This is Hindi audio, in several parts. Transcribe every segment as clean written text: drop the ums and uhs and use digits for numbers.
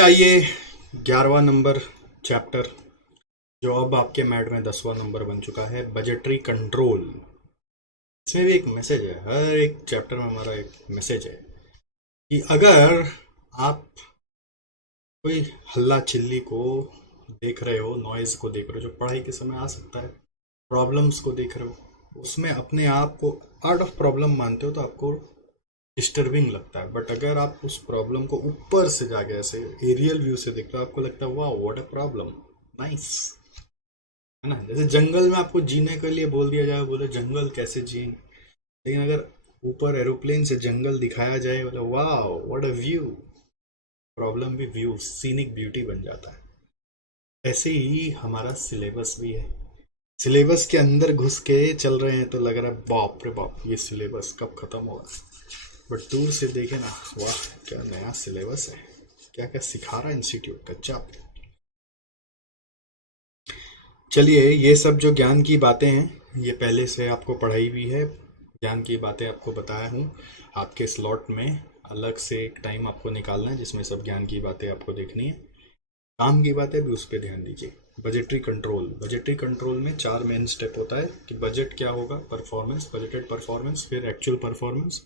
आइए 11वां नंबर चैप्टर, जो अब आपके मैड में 10वां नंबर बन चुका है, बजटरी कंट्रोल। इसमें भी एक मैसेज है, हर एक चैप्टर में हमारा एक मैसेज है कि अगर आप कोई हल्ला चिल्ली को देख रहे हो, नॉइज को देख रहे हो जो पढ़ाई के समय आ सकता है, प्रॉब्लम्स को देख रहे हो, उसमें अपने आप को आर्ट ऑफ प्रॉब्लम मानते हो तो आपको डिस्टर्बिंग लगता है। बट अगर आप उस प्रॉब्लम को ऊपर से जाके ऐसे एरियल व्यू से देखते हो, आपको लगता है वाह व्हाट अ प्रॉब्लम, नाइस, है ना। जैसे जंगल में आपको जीने के लिए बोल दिया जाए, बोले जंगल कैसे जिए, लेकिन अगर ऊपर एरोप्लेन से जंगल दिखाया जाए, बोले वाह व्हाट अ व्यू, प्रॉब्लम भी व्यू, सीनिक ब्यूटी बन जाता है। ऐसे ही हमारा सिलेबस भी है। सिलेबस के अंदर घुस के चल रहे हैं तो लग रहा है बाप रे बाप, ये सिलेबस कब खत्म होगा। बट दूर से देखे ना, वाह क्या नया सिलेबस है, क्या क्या सिखा रहा है इंस्टीट्यूट का चाप। चलिए, ये सब जो ज्ञान की बातें हैं ये पहले से आपको पढ़ाई भी है, ज्ञान की बातें आपको बताया हूँ। आपके स्लॉट में अलग से एक टाइम आपको निकालना है जिसमें सब ज्ञान की बातें आपको देखनी है। काम की बातें भी उस पर ध्यान दीजिए। बजटरी कंट्रोल, बजटरी कंट्रोल में 4 मेन स्टेप होता है कि बजट क्या होगा, परफॉर्मेंस, बजटेड परफॉर्मेंस, फिर एक्चुअल परफॉर्मेंस,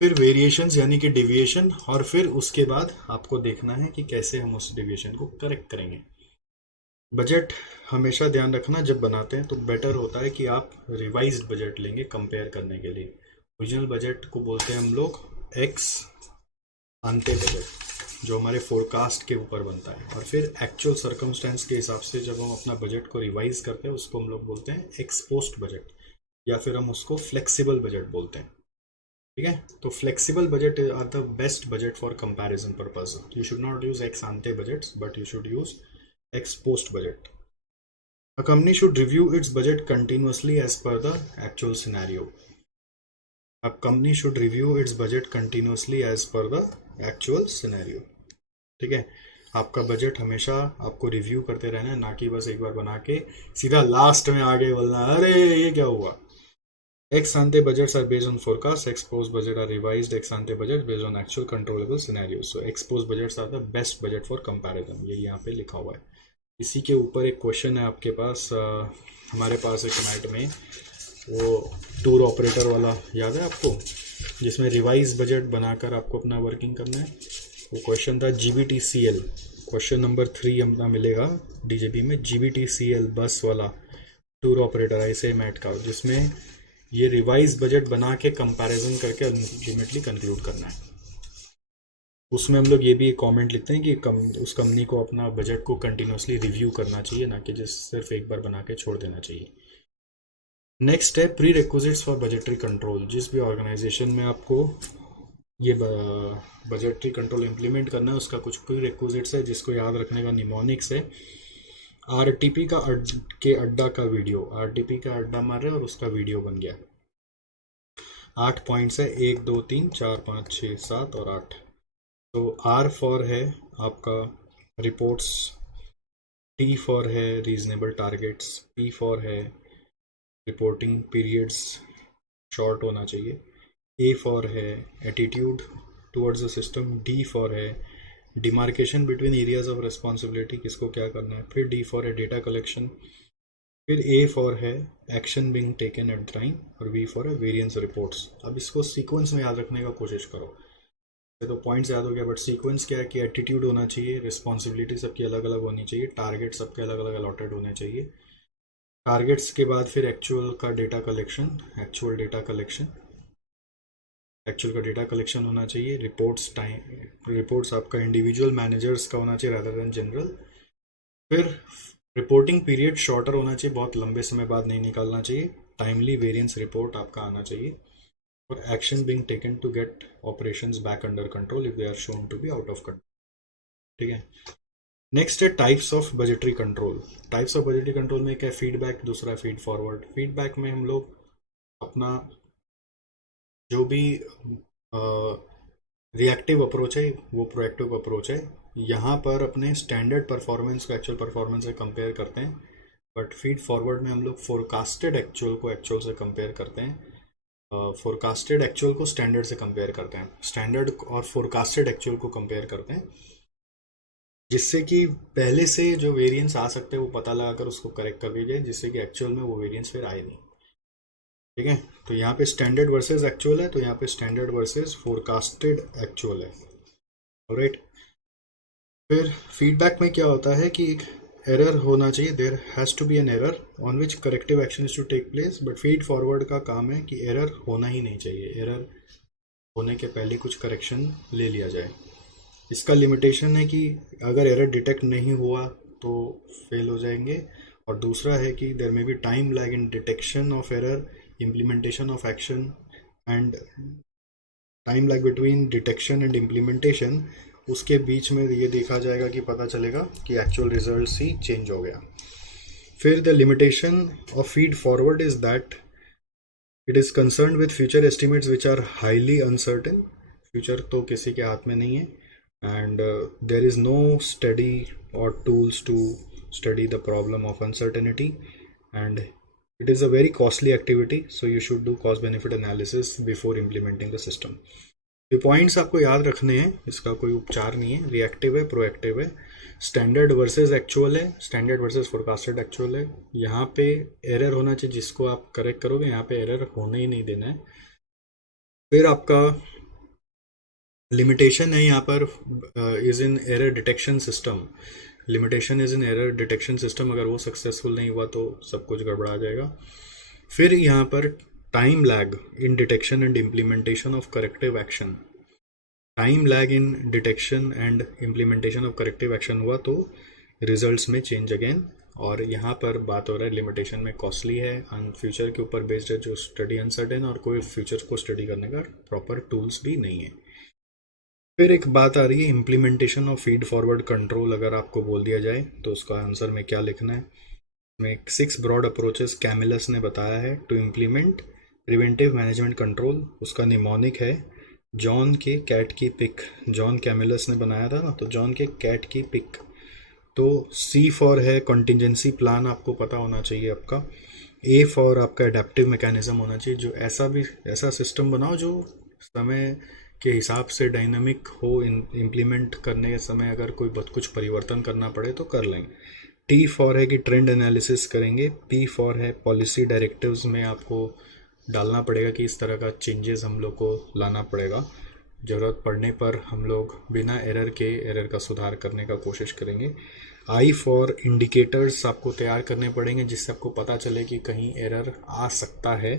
फिर वेरिएशंस यानी कि डिविएशन, और फिर उसके बाद आपको देखना है कि कैसे हम उस डिविएशन को करेक्ट करेंगे। बजट हमेशा ध्यान रखना जब बनाते हैं तो बेटर होता है कि आप रिवाइज्ड बजट लेंगे कंपेयर करने के लिए। ओरिजिनल बजट को बोलते हैं हम लोग एक्स आंते बजट, जो हमारे फोरकास्ट के ऊपर बनता है, और फिर एक्चुअल सर्कमस्टेंस के हिसाब से जब हम अपना बजट को रिवाइज करते हैं उसको हम लोग बोलते हैं एक्स पोस्ट बजट, या फिर हम उसको फ्लेक्सिबल बजट बोलते हैं। ठीक है, तो flexible budget are the best budget for comparison purpose. You should not use ex ante budgets but you should use ex post budget. A company should review its budget continuously as per the actual scenario. A company should review its budget continuously as per the actual scenario. ठीक है, आपका बजट हमेशा आपको रिव्यू करते रहना है, ना कि बस एक बार बना के सीधा लास्ट में आगे बोलना अरे ये क्या हुआ। Ex ante budgets are based on forecast. Ex post budget are revised ex ante budget based on actual controllable scenarios. So ex post budgets are the best budget for comparison. ये यहाँ पे लिखा हुआ है। इसी के ऊपर एक क्वेश्चन है आपके पास, हमारे पास एक मैट में वो टूर ऑपरेटर वाला याद है आपको, जिसमें रिवाइज बजट बनाकर आपको अपना वर्किंग करना है। वो क्वेश्चन था GBTCL, क्वेश्चन नंबर 3 अपना मिलेगा DJB में, GBTCL बस वाला टूर ऑपरेटर ऐसे मैट का, जिसमें ये रिवाइज बजट बना के कंपैरिजन करके अल्टीमेटली कंक्लूड करना है। उसमें हम लोग ये भी एक कमेंट लिखते हैं कि उस कंपनी को अपना बजट को कंटिन्यूसली रिव्यू करना चाहिए, ना कि जिस सिर्फ एक बार बना के छोड़ देना चाहिए। नेक्स्ट है pre requisites for budgetary control. जिस भी ऑर्गेनाइजेशन में आपको ये बजटरी कंट्रोल इम्प्लीमेंट करना है उसका कुछ प्री रिक्विजिट्स है जिसको याद रखने का निमोनिक्स है। RTP का के अड्डा का वीडियो, RTP का अड्डा मार रहे और उसका वीडियो बन गया। 8 पॉइंट्स है, 1 2 3 4 5 6 7 और 8। तो R फॉर है आपका रिपोर्ट्स, T फॉर है रीजनेबल टारगेट्स, P फॉर है रिपोर्टिंग पीरियड्स शॉर्ट होना चाहिए, A फॉर है attitude towards the system, D for है demarcation between areas of responsibility, किसको क्या करना है, फिर D फॉर है डेटा कलेक्शन, फिर A फॉर है action being taken at time, और V फॉर है वेरिएंस रिपोर्ट्स। अब इसको सीक्वेंस में याद रखने का कोशिश करो। तो पॉइंट्स याद हो गया, बट सीक्वेंस क्या है कि एटीट्यूड होना चाहिए, रिस्पॉन्सिबिलिटी सबकी अलग अलग होनी चाहिए, टारगेट सबके अलग अलग अलॉटेड होने चाहिए, टारगेट्स के बाद फिर एक्चुअल का डेटा कलेक्शन, एक्चुअल का डेटा कलेक्शन होना चाहिए, रिपोर्ट्स आपका इंडिविजुअल मैनेजर्स का होना चाहिए रादर देन जनरल, फिर रिपोर्टिंग पीरियड शॉर्टर होना चाहिए, बहुत लंबे समय बाद नहीं निकालना चाहिए, टाइमली वेरिएंस रिपोर्ट आपका आना चाहिए, और action being taken to get operations back under control if they are shown to be out of control. ठीक है, नेक्स्ट है types of budgetary control. Types of budgetary control में क्या है, फीडबैक, दूसरा फीड फॉरवर्ड। फीडबैक में हम लोग अपना जो भी रिएक्टिव अप्रोच है वो प्रोएक्टिव अप्रोच है, यहाँ पर अपने स्टैंडर्ड परफॉर्मेंस को एक्चुअल परफॉर्मेंस से कंपेयर करते हैं। बट फीड फॉरवर्ड में हम लोग फोरकास्टेड एक्चुअल को एक्चुअल से कंपेयर करते हैं, फोरकास्टेड एक्चुअल को स्टैंडर्ड से कंपेयर करते हैं, स्टैंडर्ड और फोरकास्टेड एक्चुअल को कंपेयर करते हैं, जिससे कि पहले से जो वेरिएंस आ सकते हैं वो पता लगा कर उसको करेक्ट कर दिया जाए, जिससे कि एक्चुअल में वो वेरिएंस फिर आए नहीं। ठीक है, तो यहाँ पे स्टैंडर्ड वर्सेस एक्चुअल है, तो यहाँ पे स्टैंडर्ड वर्सेस फोरकास्टेड एक्चुअल है। राइट, फिर फीडबैक में क्या होता है कि एक एरर होना चाहिए, there has to be an error on which corrective action is to take place, but feed forward का काम है कि एरर होना ही नहीं चाहिए, एरर होने के पहले कुछ करेक्शन ले लिया जाए। इसका लिमिटेशन है कि अगर एरर डिटेक्ट नहीं हुआ तो फेल हो जाएंगे, और दूसरा है कि there may be time lag in detection of error, implementation of action, and time lag between detection and implementation, उसके बीच में ये देखा जाएगा कि पता चलेगा कि एक्चुअल रिजल्ट ही चेंज हो गया। फिर the limitation of feed forward is that it is concern with future estimates which are highly uncertain. Future तो किसी के हाथ में नहीं है, and there is no study और tools to study the problem of uncertainty, and it is a very costly activity, so you should do cost benefit analysis before implementing the system. ये पॉइंट्स आपको याद रखने हैं, इसका कोई उपचार नहीं है, रिएक्टिव है, प्रोएक्टिव है, स्टैंडर्ड वर्सेस एक्चुअल है, स्टैंडर्ड वर्सेस फोरकास्टेड एक्चुअल है। यहाँ पे एरर होना चाहिए, जिसको आप करेक्ट करोगे यहाँ पे एरर होने ही नहीं देना है। फिर आपका लिमिटेशन है यहाँ पर is in error detection system, limitation is in error detection system, अगर वो सक्सेसफुल नहीं हुआ तो सब कुछ गड़बड़ा जाएगा। फिर यहाँ पर time lag in detection and implementation of corrective action, time lag in detection and implementation of corrective action हुआ तो रिजल्ट्स में चेंज अगेन। और यहाँ पर बात हो रहा है लिमिटेशन में कॉस्टली है, फ्यूचर के ऊपर बेस्ड है, जो स्टडी अनसर्टेन, और कोई फ्यूचर को स्टडी करने का प्रॉपर टूल्स भी नहीं है। फिर एक बात आ रही है implementation of feed forward control, अगर आपको बोल दिया जाए तो उसका आंसर में क्या लिखना है। में 6 ब्रॉड अप्रोचेस कैमिलस ने बताया है to implement preventive management control, उसका निमोनिक है जॉन के कैट की पिक, जॉन कैमिलस ने बनाया था ना, तो जॉन के कैट की पिक। तो C फॉर है कॉन्टिजेंसी प्लान, आपको पता होना चाहिए आपका। A फॉर आपका एडेप्टिव मैकेनिज्म होना चाहिए, जो ऐसा सिस्टम बनाओ जो समय के हिसाब से डायनामिक हो, इम्प्लीमेंट करने के समय अगर कोई बहुत कुछ परिवर्तन करना पड़े तो कर लेंगे। T फॉर है कि ट्रेंड एनालिसिस करेंगे। P फॉर है पॉलिसी डायरेक्टिव्स में आपको डालना पड़ेगा कि इस तरह का चेंजेस हम लोग को लाना पड़ेगा, ज़रूरत पड़ने पर हम लोग बिना एरर का सुधार करने का कोशिश करेंगे। I फॉर इंडिकेटर्स आपको तैयार करने पड़ेंगे, जिससे आपको पता चले कि कहीं एरर आ सकता है,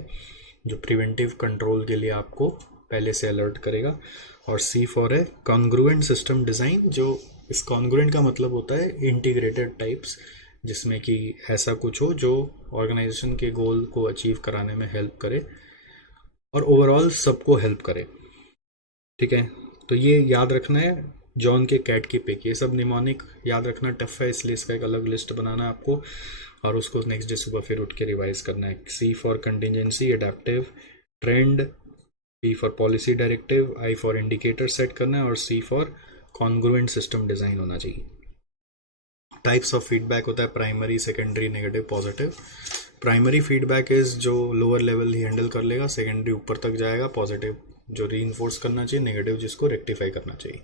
जो प्रिवेंटिव कंट्रोल के लिए आपको पहले से अलर्ट करेगा। और C फॉर है कॉन्ग्रुएंट सिस्टम डिज़ाइन, जो इस कॉन्ग्रुएंट का मतलब होता है इंटीग्रेटेड टाइप्स, जिसमें कि ऐसा कुछ हो जो ऑर्गेनाइजेशन के गोल को अचीव कराने में हेल्प करे और ओवरऑल सबको हेल्प करे। ठीक है, तो ये याद रखना है, जॉन के कैट की पिक, ये सब निमोनिक याद रखना टफ है, इसलिए इसका एक अलग लिस्ट बनाना है आपको, और उसको नेक्स्ट डे सुबह फिर उठ के रिवाइज करना है। C for contingency, adaptive, trend, P for policy directive, I for indicator set करना है, और C for congruent system design होना चाहिए। टाइप्स ऑफ फीडबैक होता है primary, secondary, negative, positive. Primary feedback is जो लोअर लेवल ही हैंडल कर लेगा, सेकेंडरी ऊपर तक जाएगा, पॉजिटिव जो रीइंफोर्स करना चाहिए, नेगेटिव जिसको रेक्टिफाई करना चाहिए।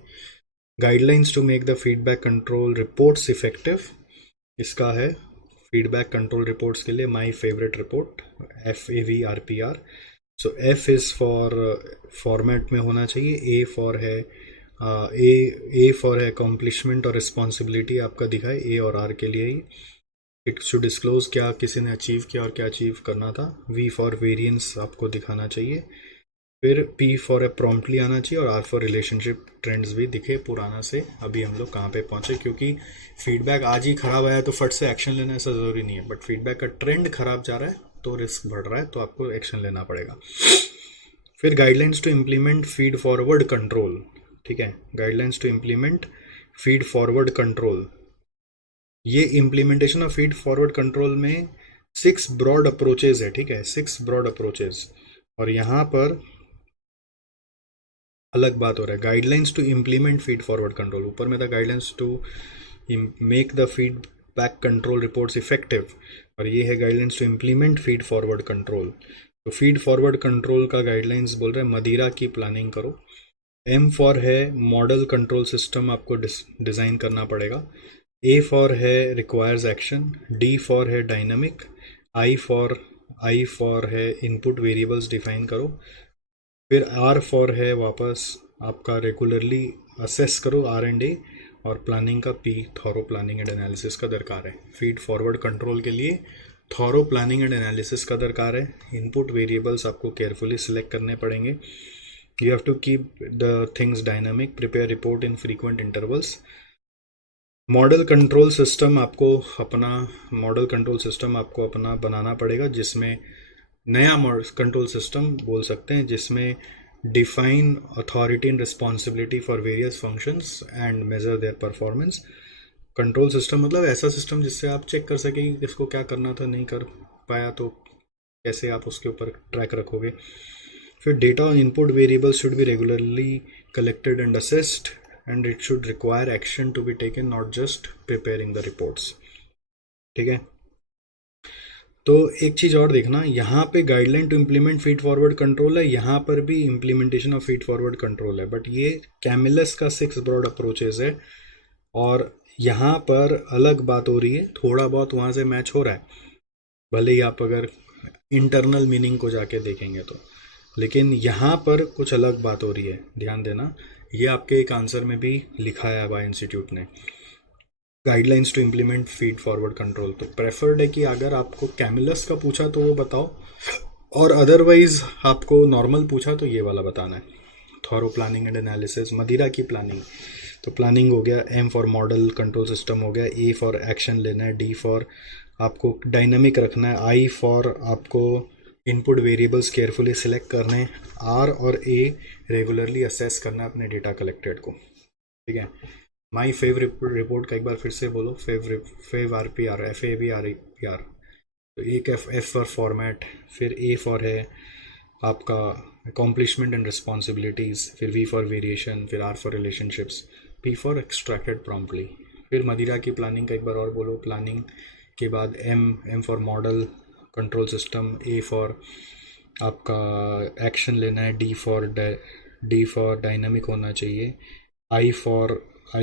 Guidelines to make the feedback control reports effective, इसका है फीडबैक कंट्रोल रिपोर्ट्स के लिए my favourite report FAVRPR। So F is for format में होना चाहिए, A फॉर है अकॉम्प्लिशमेंट और रिस्पॉन्सिबिलिटी, आपका दिखाए A और R के लिए ही। इट शुड डिस्क्लोज क्या किसी ने अचीव किया और क्या अचीव करना था। V फॉर वेरिएंस आपको दिखाना चाहिए। फिर P फॉर है प्रॉम्प्टली आना चाहिए, और R फॉर रिलेशनशिप ट्रेंड्स भी दिखे पुराना से अभी हम लोग कहाँ पे पहुँचे, क्योंकि फीडबैक आज ही ख़राब आया तो फट से एक्शन लेना ऐसा ज़रूरी नहीं है, बट फीडबैक का ट्रेंड ख़राब जा रहा है तो रिस्क बढ़ रहा है, तो आपको एक्शन लेना पड़ेगा। फिर guidelines to implement feed forward control, ठीक है, guidelines to implement feed forward control, ये implementation of feed forward control में 6 ब्रॉड अप्रोचेज है, ठीक है, 6 ब्रॉड अप्रोचेज। और यहाँ पर अलग बात हो रहा है, guidelines to implement feed forward control, ऊपर में था guidelines to make the feedback control reports effective, और ये है guidelines to implement feed forward control. तो फीड फॉरवर्ड कंट्रोल का गाइडलाइंस बोल रहे हैं मदिरा की प्लानिंग करो, M फॉर है मॉडल कंट्रोल सिस्टम, आपको डिज़ाइन करना पड़ेगा। A फॉर है रिक्वायर्स एक्शन, D फॉर है डायनामिक, I फॉर है इनपुट वेरिएबल्स डिफाइन करो, फिर R फॉर है वापस आपका रेगुलरली असेस करो R&A, और प्लानिंग का P thorough planning and analysis का दरकार है। फीड फॉरवर्ड कंट्रोल के लिए थॉरो प्लानिंग एंड एनालिसिस का दरकार है। इनपुट वेरिएबल्स आपको केयरफुली सिलेक्ट करने पड़ेंगे। You have to keep the things dynamic, prepare report in frequent intervals. Model control system आपको अपना बनाना पड़ेगा, जिसमें नया कंट्रोल सिस्टम बोल सकते हैं, जिसमें define authority and responsibility for various functions and measure their performance. Control system मतलब ऐसा सिस्टम जिससे आप चेक कर सकें कि किसको क्या करना था, नहीं कर पाया तो कैसे आप उसके ऊपर ट्रैक रखोगे। फिर data on input variables should be regularly collected and assessed and it should require action to be taken, not just preparing the reports. ठीक है, तो एक चीज़ और देखना, यहाँ पे guideline to implement feed forward control है, यहाँ पर भी implementation of feed forward control है, बट ये कैमिलस का 6 ब्रॉड अप्रोचेज है, और यहाँ पर अलग बात हो रही है, थोड़ा बहुत वहाँ से मैच हो रहा है, भले ही आप अगर इंटरनल मीनिंग को जाके देखेंगे तो, लेकिन यहाँ पर कुछ अलग बात हो रही है, ध्यान देना। ये आपके एक आंसर में भी लिखा है बाय इंस्टीट्यूट ने, guidelines to implement feed forward control. तो प्रेफर्ड है कि अगर आपको कैमिलस का पूछा तो वो बताओ, और अदरवाइज आपको नॉर्मल पूछा तो ये वाला बताना है। थॉरो प्लानिंग एंड एनालिसिस, मदिरा की प्लानिंग, तो प्लानिंग हो गया, M for model control system हो गया, A फॉर एक्शन लेना है, D फॉर आपको डायनामिक रखना है, I फॉर आपको इनपुट वेरिएबल्स केयरफुली सिलेक्ट करने हैं, R और A रेगुलरली असेस करना है अपने डेटा कलेक्टेड को। ठीक है, माई फेव रिपोर्ट का एक बार फिर से बोलो, फेव RPR, FAV RPR। तो एक F फॉर फॉर्मेट, फिर A फॉर है आपका अकॉम्प्लिशमेंट एंड रिस्पॉन्सिबिलिटीज़, फिर V फॉर वेरिएशन, फिर R for relationships, P for extracted promptly. फिर मदिरा की प्लानिंग का एक बार और बोलो, प्लानिंग के बाद M for model control system, A for आपका एक्शन लेना है, D फॉर डायनामिक होना चाहिए, I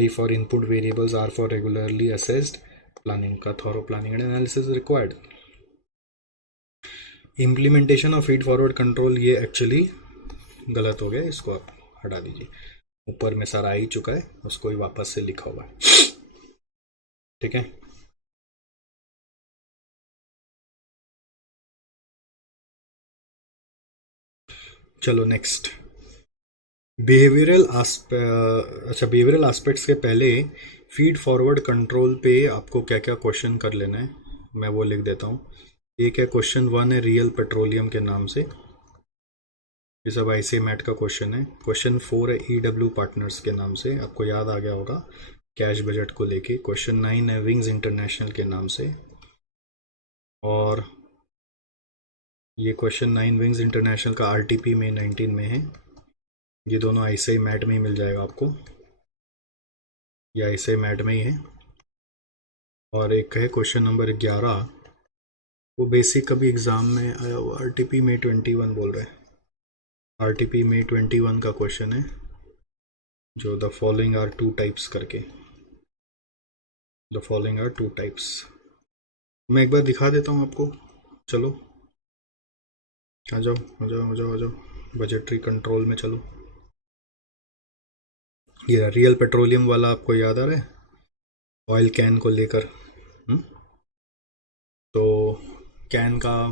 for input variables, R for regularly assessed, planning का thorough planning and analysis required. Implementation of feed forward control, ये एक्चुअली गलत हो गया, इसको आप हटा दीजिए, ऊपर में सारा आ ही चुका है, उसको ही वापस से लिखा हुआ है। ठीक है, चलो नेक्स्ट, बिहेवियरल एस्पेक्ट्स के पहले फीड फॉरवर्ड कंट्रोल पे आपको क्या क्या क्वेश्चन कर लेना है, मैं वो लिख देता हूँ। एक है क्वेश्चन 1 है रियल पेट्रोलियम के नाम से, ये सब ICMAT का क्वेश्चन है। क्वेश्चन 4 है EW पार्टनर्स के नाम से, आपको याद आ गया होगा कैश बजट को लेके। क्वेश्चन 9 है विंग्स इंटरनेशनल के नाम से, और ये क्वेश्चन 9 विंग्स इंटरनेशनल का RTP में 19 में है, ये दोनों ICMAT में ही मिल जाएगा आपको, ये ICMAT में ही है। और एक है क्वेश्चन नंबर 11, वो बेसिक कभी एग्ज़ाम में आया हुआ, RTP में 21 बोल रहे हैं, RTP में 21 का क्वेश्चन है, जो the following are two types करके, the following are two types. मैं एक बार दिखा देता हूँ आपको, चलो आ जाओ आ जाओ आ जाओ आ जाओ, बजटरी कंट्रोल में चलो। ये रियल पेट्रोलियम वाला आपको याद आ रहा है, ऑयल कैन को लेकर। तो कैन का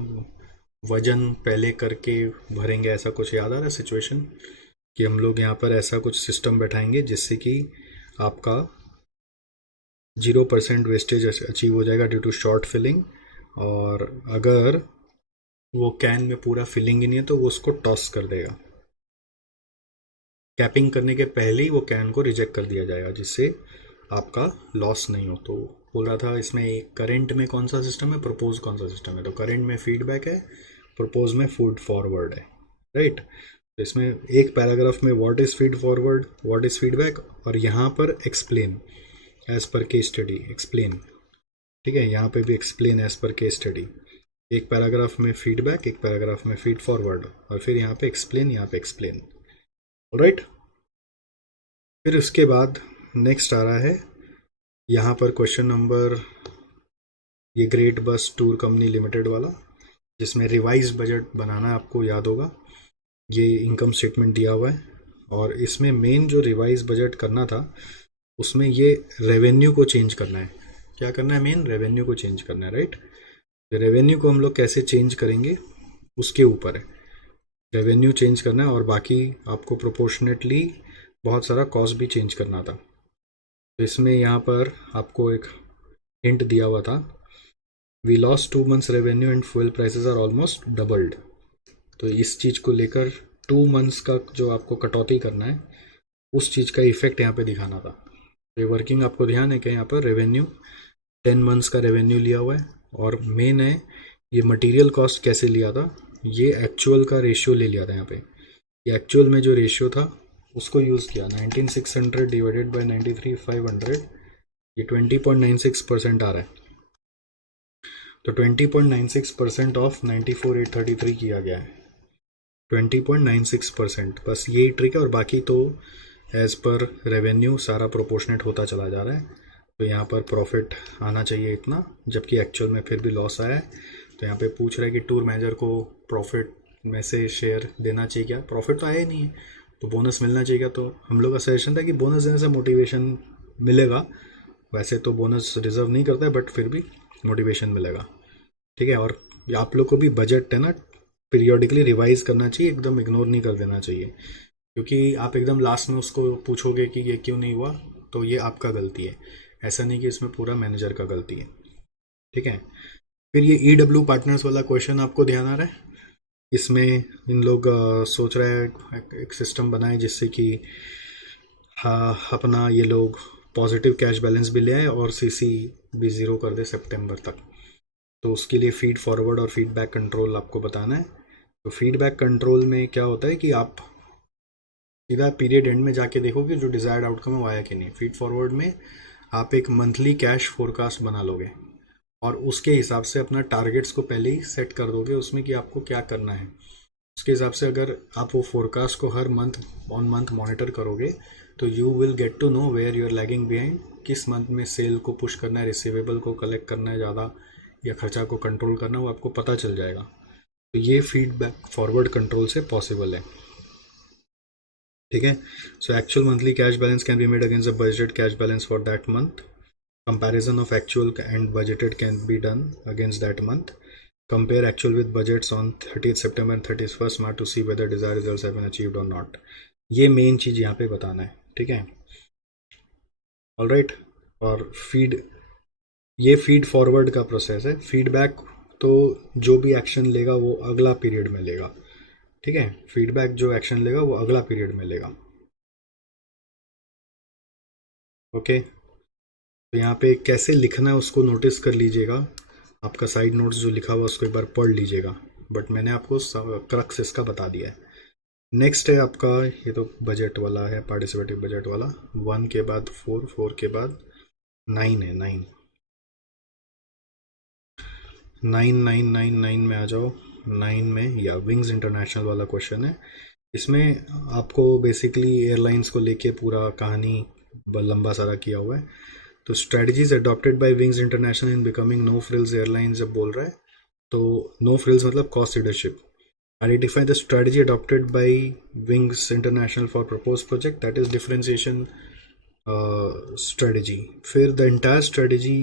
वजन पहले करके भरेंगे, ऐसा कुछ याद आ रहा है सिचुएशन, कि हम लोग यहाँ पर ऐसा कुछ सिस्टम बैठाएंगे जिससे कि आपका 0% वेस्टेज अचीव हो जाएगा ड्यू टू शॉर्ट फिलिंग, और अगर वो कैन में पूरा फिलिंग ही नहीं है तो वो उसको टॉस कर देगा, कैपिंग करने के पहले ही वो कैन को रिजेक्ट कर दिया जाएगा, जिससे आपका लॉस नहीं हो। तो बोल रहा था इसमें करंट में कौन सा सिस्टम है, प्रपोज कौन सा सिस्टम है, तो करंट में फीडबैक है, प्रपोज में फीड फॉरवर्ड है, राइट। तो इसमें एक पैराग्राफ में what is feed forward, what is feedback, और यहाँ पर explain as per case study, explain. ठीक है, यहाँ पे भी explain as per case study, एक पैराग्राफ में फीडबैक, एक पैराग्राफ में फीड फॉरवर्ड, और फिर यहाँ पे एक्सप्लेन, यहाँ पे एक्सप्लेन, राइट। फिर उसके बाद नेक्स्ट आ रहा है यहाँ पर क्वेश्चन नंबर, ये ग्रेट बस टूर कंपनी लिमिटेड वाला, जिसमें रिवाइज बजट बनाना है, आपको याद होगा। ये इनकम स्टेटमेंट दिया हुआ है और इसमें मेन जो रिवाइज बजट करना था उसमें ये रेवेन्यू को चेंज करना है। क्या करना है? मेन रेवेन्यू को चेंज करना है, राइट। रेवेन्यू को हम लोग कैसे चेंज करेंगे उसके ऊपर है। रेवेन्यू चेंज करना है और बाकी आपको प्रोपोर्शनेटली बहुत सारा कॉस्ट भी चेंज करना था। तो इसमें यहाँ पर आपको एक हिंट दिया हुआ था, we lost 2 months revenue and fuel prices are almost doubled. तो इस चीज़ को लेकर 2 months का जो आपको कटौती करना है उस चीज़ का इफेक्ट यहाँ पे दिखाना था। तो ये वर्किंग आपको ध्यान है कि यहाँ पर रेवेन्यू 10 months का रेवेन्यू लिया हुआ है और मेन है ये मटेरियल कॉस्ट कैसे लिया था, ये एक्चुअल का रेशियो ले लिया था। यहाँ पे ये एक्चुअल में जो रेशियो था उसको यूज़ किया, 19,600 डिवाइडेड बाई 93,500, ये 20.96% आ रहा है। तो 20.96% ऑफ 94,833 किया गया है, 20.96%। बस यही ट्रिक है और बाकी तो एज़ पर रेवेन्यू सारा प्रोपोर्शनेट होता चला जा रहा है। तो यहाँ पर प्रॉफिट आना चाहिए इतना, जबकि एक्चुअल में फिर भी लॉस आया है। तो यहाँ पे पूछ रहा है कि टूर मैनेजर को प्रॉफिट में से शेयर देना चाहिए क्या? प्रॉफिट तो आया ही नहीं है तो बोनस मिलना चाहिए क्या? तो हम लोग का सजेशन था कि बोनस देने से मोटिवेशन मिलेगा। वैसे तो बोनस रिजर्व नहीं करता है बट फिर भी मोटिवेशन मिलेगा, ठीक है। और आप लोग को भी बजट है ना पीरियोडिकली रिवाइज करना चाहिए, एकदम इग्नोर नहीं कर देना चाहिए, क्योंकि आप एकदम लास्ट में उसको पूछोगे कि ये क्यों नहीं हुआ तो ये आपका गलती है। ऐसा नहीं कि इसमें पूरा मैनेजर का गलती है, ठीक है। फिर ये ईडब्ल्यू पार्टनर्स वाला क्वेश्चन आपको ध्यान आ रहा है। इसमें इन लोग सोच रहे हैं एक सिस्टम बनाए जिससे कि हाँ अपना ये लोग पॉजिटिव कैश बैलेंस भी ले आए और सीसी भी ज़ीरो कर दे सितंबर तक। तो उसके लिए फीड फॉरवर्ड और फीडबैक कंट्रोल आपको बताना है। तो फीडबैक कंट्रोल में क्या होता है कि आप सीधा पीरियड एंड में जाके देखोगे जो डिज़ायर्ड आउटकम है वो आया कि नहीं। फीड फॉरवर्ड में आप एक मंथली कैश फोरकास्ट बना लोगे और उसके हिसाब से अपना टारगेट्स को पहले ही सेट कर दोगे उसमें कि आपको क्या करना है। उसके हिसाब से अगर आप वो फोरकास्ट को हर मंथ ऑन मंथ मॉनिटर करोगे तो you will get to know where you are lagging behind, किस मंथ में सेल को पुश करना है, रिसीवेबल को कलेक्ट करना है ज़्यादा या खर्चा को कंट्रोल करना, वो आपको पता चल जाएगा। तो ये फीडबैक फॉरवर्ड कंट्रोल से पॉसिबल है, ठीक है। So actual monthly cash balance can be made against the budgeted cash balance for that month. Comparison of actual and budgeted can be done against that month. Compare actual with budgets on 30th September and 31st March to see whether desired results have been achieved or not. ये मेन चीज़ यहाँ पे बताना है, ठीक है। All right. और ये फीड फॉरवर्ड का प्रोसेस है। फीडबैक तो जो भी एक्शन लेगा वो अगला पीरियड में लेगा, ठीक है। फीडबैक जो एक्शन लेगा वो अगला पीरियड में लेगा, ओके। तो यहाँ पे कैसे लिखना है उसको नोटिस कर लीजिएगा। आपका साइड नोट्स जो लिखा हुआ उसको एक बार पढ़ लीजिएगा, बट मैंने आपको क्रक्स इसका बता दिया है। नेक्स्ट है आपका, ये तो बजट वाला है, पार्टिसिपेटिव बजट वाला। 1 के बाद 4, 4 के बाद 9 है। 9 में आ जाओ। 9 में या विंग्स इंटरनेशनल वाला क्वेश्चन है। इसमें आपको बेसिकली एयरलाइंस को लेके पूरा कहानी लंबा सारा किया हुआ है। तो strategies adopted by Wings International in becoming no frills airline जब बोल रहा है तो नो फ्रिल्स मतलब cost leadership. Identify the strategy adopted by Wings International for propose project, that is differentiation strategy. फिर the entire strategy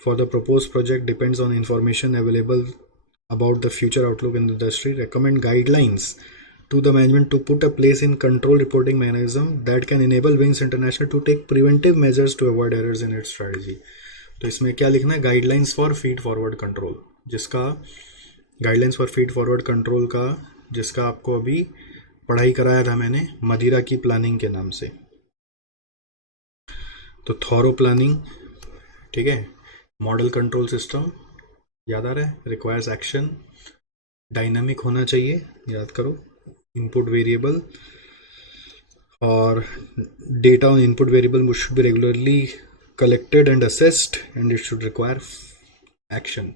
for the proposed project depends on information available about the future outlook in the industry. Recommend guidelines to the management to put a place in control reporting mechanism that can enable Wings International to take preventive measures to avoid errors in its strategy. तो इसमें क्या लिखना है? Guidelines for feed forward control, जिसका guidelines for feed forward control का जिसका आपको अभी पढ़ाई कराया था मैंने मदिरा की प्लानिंग के नाम से। तो थॉरो प्लानिंग, ठीक है। मॉडल कंट्रोल सिस्टम याद आ रहा है। रिक्वायर्स एक्शन, डायनामिक होना चाहिए, याद करो। इनपुट वेरिएबल और data on input variable should be regularly collected and assessed and it should require action.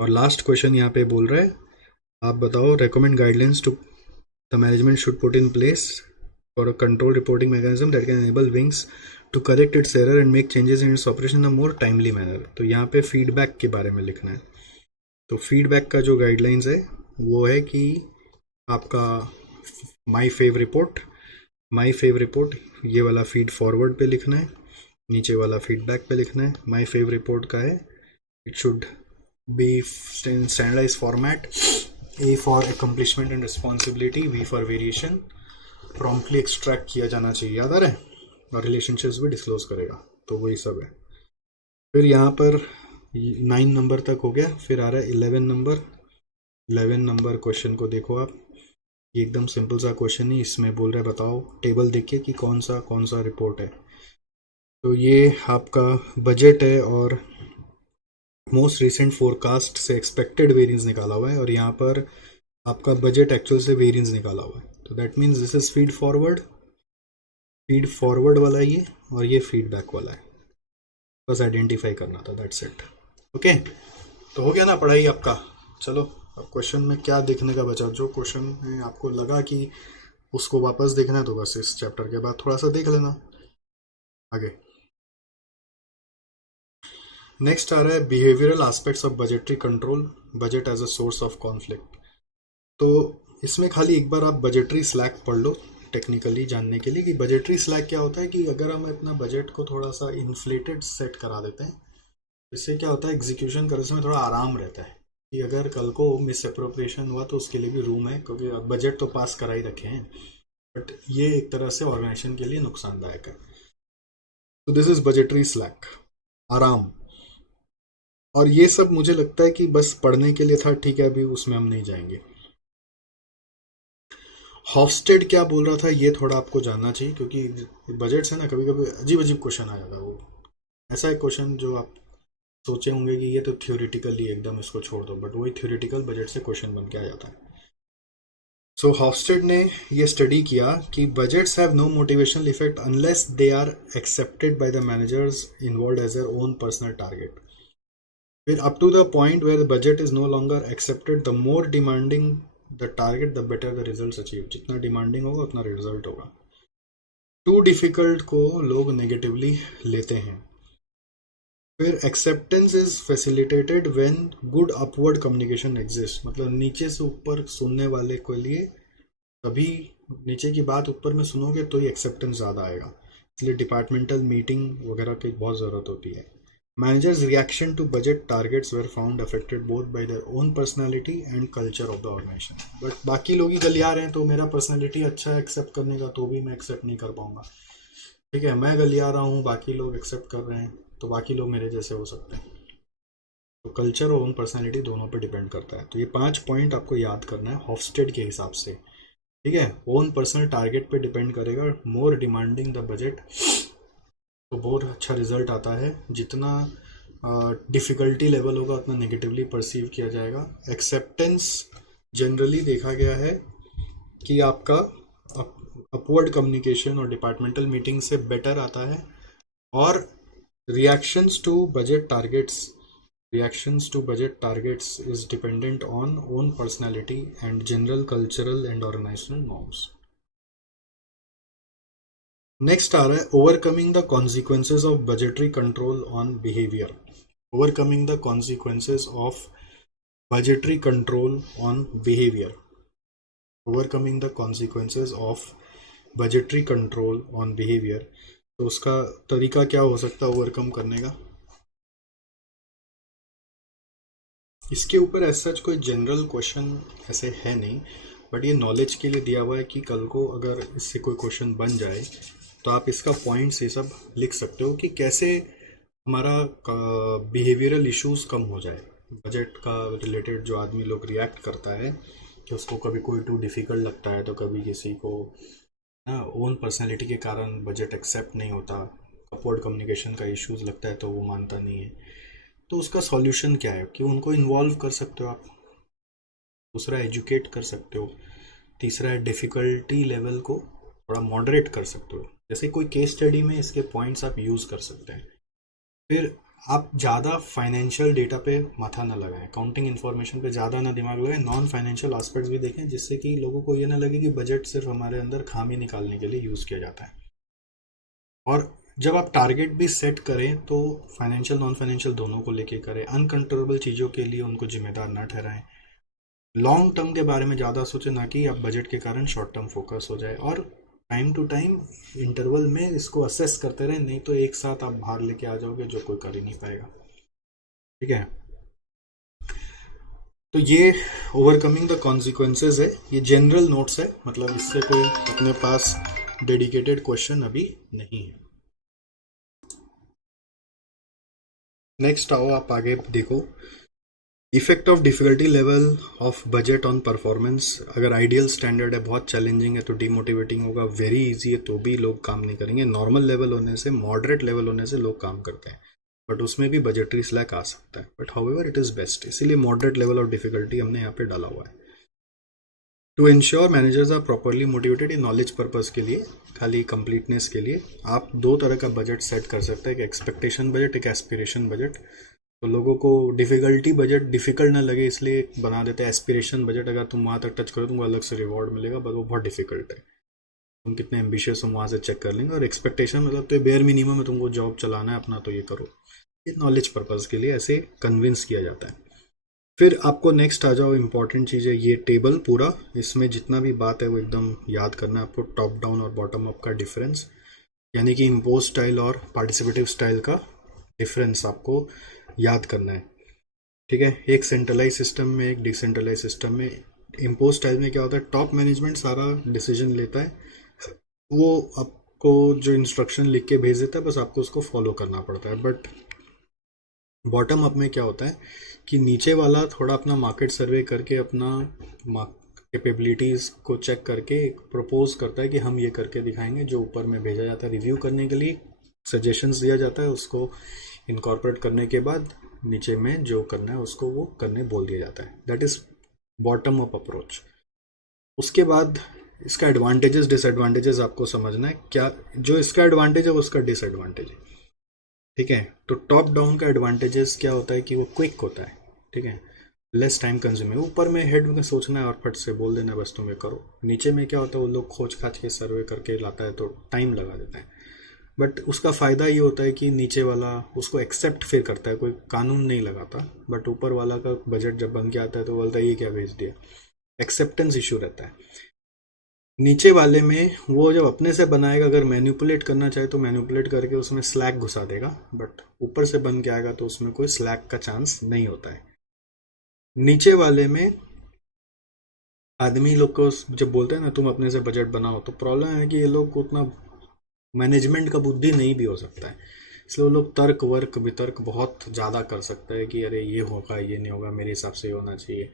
और लास्ट क्वेश्चन यहाँ पे बोल रहा है, आप बताओ, recommend guidelines to the management should put in place for a control reporting mechanism that can enable Wings to correct its error and make changes in its operation in a more timely manner। तो यहाँ पे फीडबैक के बारे में लिखना है। तो फीडबैक का जो गाइडलाइंस है वो है कि आपका माई फेव रिपोर्ट ये वाला फीड फॉरवर्ड पे लिखना है, नीचे वाला फीडबैक पे लिखना है। माई फेव रिपोर्ट का है it should be standardise format, A for accomplishment and responsibility, V for variation, promptly extract किया जाना चाहिए, याद आ रहा है, और रिलेशनशिप्स भी डिस्क्लोज करेगा। तो वही सब है। फिर यहाँ पर 9 नंबर तक हो गया, फिर आ रहा है 11 नंबर क्वेश्चन को देखो आप। ये एकदम सिंपल सा क्वेश्चन ही, इसमें बोल रहे बताओ टेबल देखिए कि कौन सा रिपोर्ट है। तो ये आपका बजट है और मोस्ट रिसेंट फोरकास्ट से एक्सपेक्टेड वेरिएंस निकाला हुआ है, और यहाँ पर आपका बजट एक्चुअल से वेरिएंस निकाला हुआ है। तो that means this is feed forward वाला ये, और ये फीडबैक वाला है। बस आइडेंटिफाई करना था, दैट्स इट। ओके, तो हो गया ना पढ़ाई आपका। चलो अब क्वेश्चन में क्या देखने का बचा, जो क्वेश्चन में आपको लगा कि उसको वापस देखना है तो बस इस चैप्टर के बाद थोड़ा सा देख लेना आगे। नेक्स्ट आ रहा है behavioural aspects of budgetary control, budget as a source of conflict. तो इसमें खाली एक बार आप बजटरी स्लैक पढ़ लो टेक्निकली जानने के लिए कि बजटरी स्लैक क्या होता है। कि अगर हम अपना बजट को थोड़ा सा इन्फ्लेटेड सेट करा देते हैं, इससे क्या होता है एग्जीक्यूशन करने में थोड़ा आराम रहता है कि अगर कल को मिस अप्रोप्रिएशन हुआ तो उसके लिए भी रूम है, क्योंकि बजट तो पास करा ही रखे हैं, बट ये एक तरह से ऑर्गेनाइजेशन के लिए नुकसानदायक है। तो दिस इज बजटरी स्लैक, आराम। और ये सब मुझे लगता है कि बस पढ़ने के लिए था, ठीक है, अभी उसमें हम नहीं जाएंगे। हॉफस्टेड क्या बोल रहा था ये थोड़ा आपको जानना चाहिए, क्योंकि बजट से ना कभी कभी अजीब अजीब क्वेश्चन आ जाता है। वो ऐसा एक क्वेश्चन जो आप सोचे होंगे कि ये तो थ्योरेटिकली एकदम इसको छोड़ दो, बट वही थ्योरेटिकल बजट से क्वेश्चन बन के आ जाता है। सो हॉफस्टेड ने ये स्टडी किया कि budgets have no motivational effect unless they are accepted by the managers involved as their own personal target. फिर up to the point where the budget is no longer accepted, the more demanding the target, the better the results achieved। जितना demanding होगा उतना रिजल्ट होगा। टू डिफिकल्ट को लोग नेगेटिवली लेते हैं। फिर acceptance is facilitated when good upward communication exist, मतलब नीचे से ऊपर सुनने वाले के लिए तभी नीचे की बात ऊपर में सुनोगे तो ही एक्सेप्टेंस ज़्यादा आएगा, इसलिए डिपार्टमेंटल मीटिंग वगैरह की बहुत ज़रूरत होती है। Managers' reaction to budget targets were found affected both by their own personality and culture of the organization। But बाकी लोग ही गलिया रहे हैं तो मेरा पर्सनैलिटी अच्छा है एक्सेप्ट करने का, तो भी मैं एक्सेप्ट नहीं कर पाऊंगा। ठीक है, मैं गलिया रहा हूँ, बाकी लोग एक्सेप्ट कर रहे हैं, तो बाकी लोग मेरे जैसे हो सकते हैं। तो कल्चर और ओन पर्सनैलिटी दोनों पर डिपेंड करता है। तो ये 5 पॉइंट आपको याद करना है हॉफस्टेड के हिसाब से। ठीक है, ओन पर्सनल टारगेट पे डिपेंड करेगा। मोर डिमांडिंग द बजट, तो बहुत अच्छा रिजल्ट आता है। जितना डिफ़िकल्टी लेवल होगा उतना नेगेटिवली परसीव किया जाएगा। एक्सेप्टेंस जनरली देखा गया है कि आपका अपवर्ड कम्युनिकेशन और डिपार्टमेंटल मीटिंग से बेटर आता है। और reactions to budget targets is dependent on own personality and general cultural and organisational norms. Next आ रहा है overcoming the consequences of budgetary control on behaviour. Overcoming the consequences of budgetary control on behaviour. Overcoming the consequences of budgetary control on behaviour. तो उसका तरीका क्या हो सकता है ओवरकम करने का? इसके ऊपर ऐसा कोई जनरल क्वेश्चन ऐसे है नहीं, बट ये नॉलेज के लिए दिया हुआ है कि कल को अगर इससे कोई क्वेश्चन बन जाए तो आप इसका पॉइंट्स ये सब लिख सकते हो कि कैसे हमारा बिहेवियरल इश्यूज कम हो जाए। बजट का रिलेटेड जो आदमी लोग रिएक्ट करता है कि उसको कभी कोई टू डिफ़िकल्ट लगता है, तो कभी किसी को ना ओन पर्सनैलिटी के कारण बजट एक्सेप्ट नहीं होता, अपवर्ड कम्युनिकेशन का इश्यूज लगता है तो वो मानता नहीं है। तो उसका सॉल्यूशन क्या है कि उनको इन्वॉल्व कर सकते हो आप। दूसरा एजुकेट कर सकते हो। तीसरा है डिफ़िकल्टी लेवल को थोड़ा मॉडरेट कर सकते हो, जैसे कोई केस स्टडी में इसके पॉइंट्स आप यूज़ कर सकते हैं। फिर आप ज़्यादा फाइनेंशियल डेटा पे माथा ना लगाएं, काउंटिंग इन्फॉर्मेशन पे ज़्यादा ना दिमाग लगाएं, नॉन फाइनेंशियल एस्पेक्ट्स भी देखें, जिससे कि लोगों को ये ना लगे कि बजट सिर्फ हमारे अंदर खामी निकालने के लिए यूज़ किया जाता है। और जब आप टारगेट भी सेट करें तो फाइनेंशियल नॉन फाइनेंशियल दोनों को लेके करें, अनकंट्रोलेबल चीज़ों के लिए उनको जिम्मेदार ना ठहराएं, लॉन्ग टर्म के बारे में ज़्यादा सोचें, ना कि आप बजट के कारण शॉर्ट टर्म फोकस हो जाए। और टाइम टू टाइम इंटरवल में इसको असेस करते रहें, नहीं तो एक साथ आप बाहर लेके आ जाओगे जो कोई कर ही नहीं पाएगा। ठीक है, तो ये ओवरकमिंग द कॉन्सिक्वेंसेज है, ये जनरल नोट्स है, मतलब इससे कोई अपने पास डेडिकेटेड क्वेश्चन अभी नहीं है। नेक्स्ट आओ आप आगे देखो, effect of difficulty level of budget on performance. अगर आइडियल स्टैंडर्ड है, बहुत चैलेंजिंग है तो डीमोटिवेटिंग होगा, वेरी इजी है तो भी लोग काम नहीं करेंगे, नॉर्मल लेवल होने से, मॉडरेट लेवल होने से लोग काम करते हैं, बट उसमें भी बजटरी स्लैक आ सकता है, but however it is best, इसीलिए मॉडरेट लेवल ऑफ डिफिकल्टी हमने यहाँ पे डाला हुआ है। To ensure managers are properly motivated, ये नॉलेज पर्पज़ के लिए, खाली कंप्लीटनेस के लिए आप दो तरह का बजट सेट कर सकते हैं, एक एक्सपेक्टेशन बजट, एक एस्पिरेशन बजट। तो लोगों को डिफ़िकल्टी बजट डिफ़िकल्ट ना लगे इसलिए बना देते हैं एस्पिरेशन बजट, अगर तुम वहाँ तक टच करो तुमको अलग से रिवॉर्ड मिलेगा, बट वो बहुत डिफिकल्ट है, तुम कितने एम्बिशियस हो वहाँ से चेक कर लेंगे। और एक्सपेक्टेशन मतलब तो बेयर मिनिमम है, तुमको जॉब चलाना है अपना तो ये करो, ये नॉलेज पर्पज़ के लिए ऐसे कन्विंस किया जाता है। फिर आपको नेक्स्ट आ जाओ, इंपॉर्टेंट चीज़ है ये टेबल पूरा, इसमें जितना भी बात है वो एकदम याद करना है आपको, टॉप डाउन और बॉटम अप का डिफरेंस, यानी कि इम्पोज स्टाइल और पार्टिसिपेटिव स्टाइल का डिफरेंस आपको याद करना है। ठीक है, एक सेंट्रलाइज सिस्टम में, एक डिसेंट्रलाइज सिस्टम में। इम्पोज स्टाइल में क्या होता है, टॉप मैनेजमेंट सारा डिसीजन लेता है, वो आपको जो इंस्ट्रक्शन लिख के भेज देता है, बस आपको उसको फॉलो करना पड़ता है। बट बॉटम अप में क्या होता है कि नीचे वाला थोड़ा अपना मार्केट सर्वे करके, अपना कैपेबिलिटीज़ को चेक करके प्रपोज करता है कि हम ये करके दिखाएंगे, जो ऊपर में भेजा जाता है रिव्यू करने के लिए, सजेशंस दिया जाता है, उसको इनकॉर्पोरेट करने के बाद नीचे में जो करना है उसको वो करने बोल दिया जाता है। That is bottom up approach. उसके बाद इसका एडवांटेजेस डिसएडवांटेजेस आपको समझना है, क्या जो इसका एडवांटेज है वो उसका डिसएडवांटेज है। ठीक है, तो टॉप डाउन का एडवांटेजेस क्या होता है कि वो क्विक होता है, ठीक है, लेस टाइम कंज्यूमिंग, ऊपर में हेड में सोचना है और फट से बोल देना है बस तुम्हें करो। नीचे में क्या होता है, वो लोग खोज खाच के सर्वे करके लाता है तो टाइम लगा देता है, बट उसका फ़ायदा ये होता है कि नीचे वाला उसको एक्सेप्ट फिर करता है, कोई कानून नहीं लगाता, बट ऊपर वाला का बजट जब बन के आता है तो बोलता है ये क्या भेज दिया, एक्सेप्टेंस इशू रहता है। नीचे वाले में वो जब अपने से बनाएगा, अगर मैनिपुलेट करना चाहे तो मैनिपुलेट करके उसमें स्लैक घुसा देगा, बट ऊपर से बन के आएगा तो उसमें कोई स्लैक का चांस नहीं होता है। नीचे वाले में आदमी लोग को जब बोलते हैं ना तुम अपने से बजट बनाओ, तो प्रॉब्लम है कि ये लोग को उतना मैनेजमेंट का बुद्धि नहीं भी हो सकता है, इसलिए वो लोग तर्क वर्क वितर्क बहुत ज़्यादा कर सकते हैं कि अरे ये होगा ये नहीं होगा, मेरे हिसाब से ये होना चाहिए।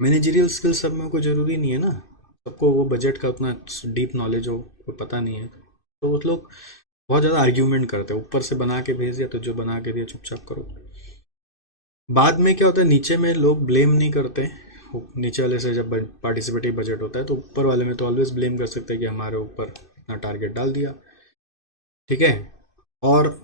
मैनेजरियल स्किल सब में कोई ज़रूरी नहीं है ना, सबको वो बजट का उतना डीप नॉलेज हो कोई पता नहीं है, तो वो लोग बहुत ज़्यादा आर्ग्यूमेंट करते हैं, ऊपर से बना के भेज दिया तो जो बना के दिया चुपचाप करो। बाद में क्या होता है, नीचे में लोग ब्लेम नहीं करते, नीचे वाले से जब पार्टिसिपेटिव बजट होता है तो ऊपर वाले में तो ऑलवेज ब्लेम कर सकते हैं कि हमारे ऊपर इतना टारगेट डाल दिया। ठीक है, और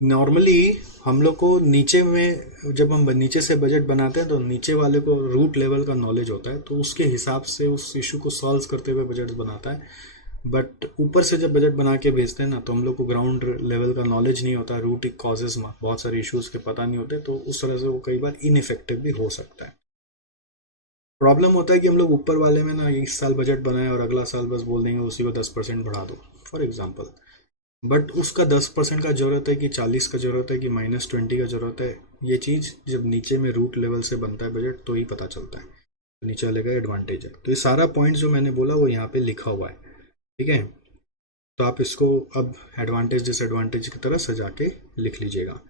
नॉर्मली हम लोग को नीचे में जब हम नीचे से बजट बनाते हैं तो नीचे वाले को रूट लेवल का नॉलेज होता है, तो उसके हिसाब से उस इशू को सॉल्व करते हुए बजट बनाता है। बट ऊपर से जब बजट बना के भेजते हैं ना तो हम लोग को ग्राउंड लेवल का नॉलेज नहीं होता, रूट कॉजेज बहुत सारे इश्यूज के पता नहीं होते, तो उस तरह से वो कई बार इनइफेक्टिव भी हो सकता है। प्रॉब्लम होता है कि हम लोग ऊपर वाले में ना इस साल बजट बनाए और अगला साल बस बोल देंगे उसी को 10% बढ़ा दो फॉर एग्जाम्पल, बट उसका 10% का जरूरत है कि 40 का जरूरत है कि -20 का जरूरत है, ये चीज़ जब नीचे में रूट लेवल से बनता है बजट तो ही पता चलता है, तो नीचे वाले का एडवांटेज है। तो ये सारा पॉइंट जो मैंने बोला वो यहाँ पे लिखा हुआ है, ठीक है, तो आप इसको अब एडवांटेज डिसएडवांटेज की तरह सजा के लिख लीजिएगा।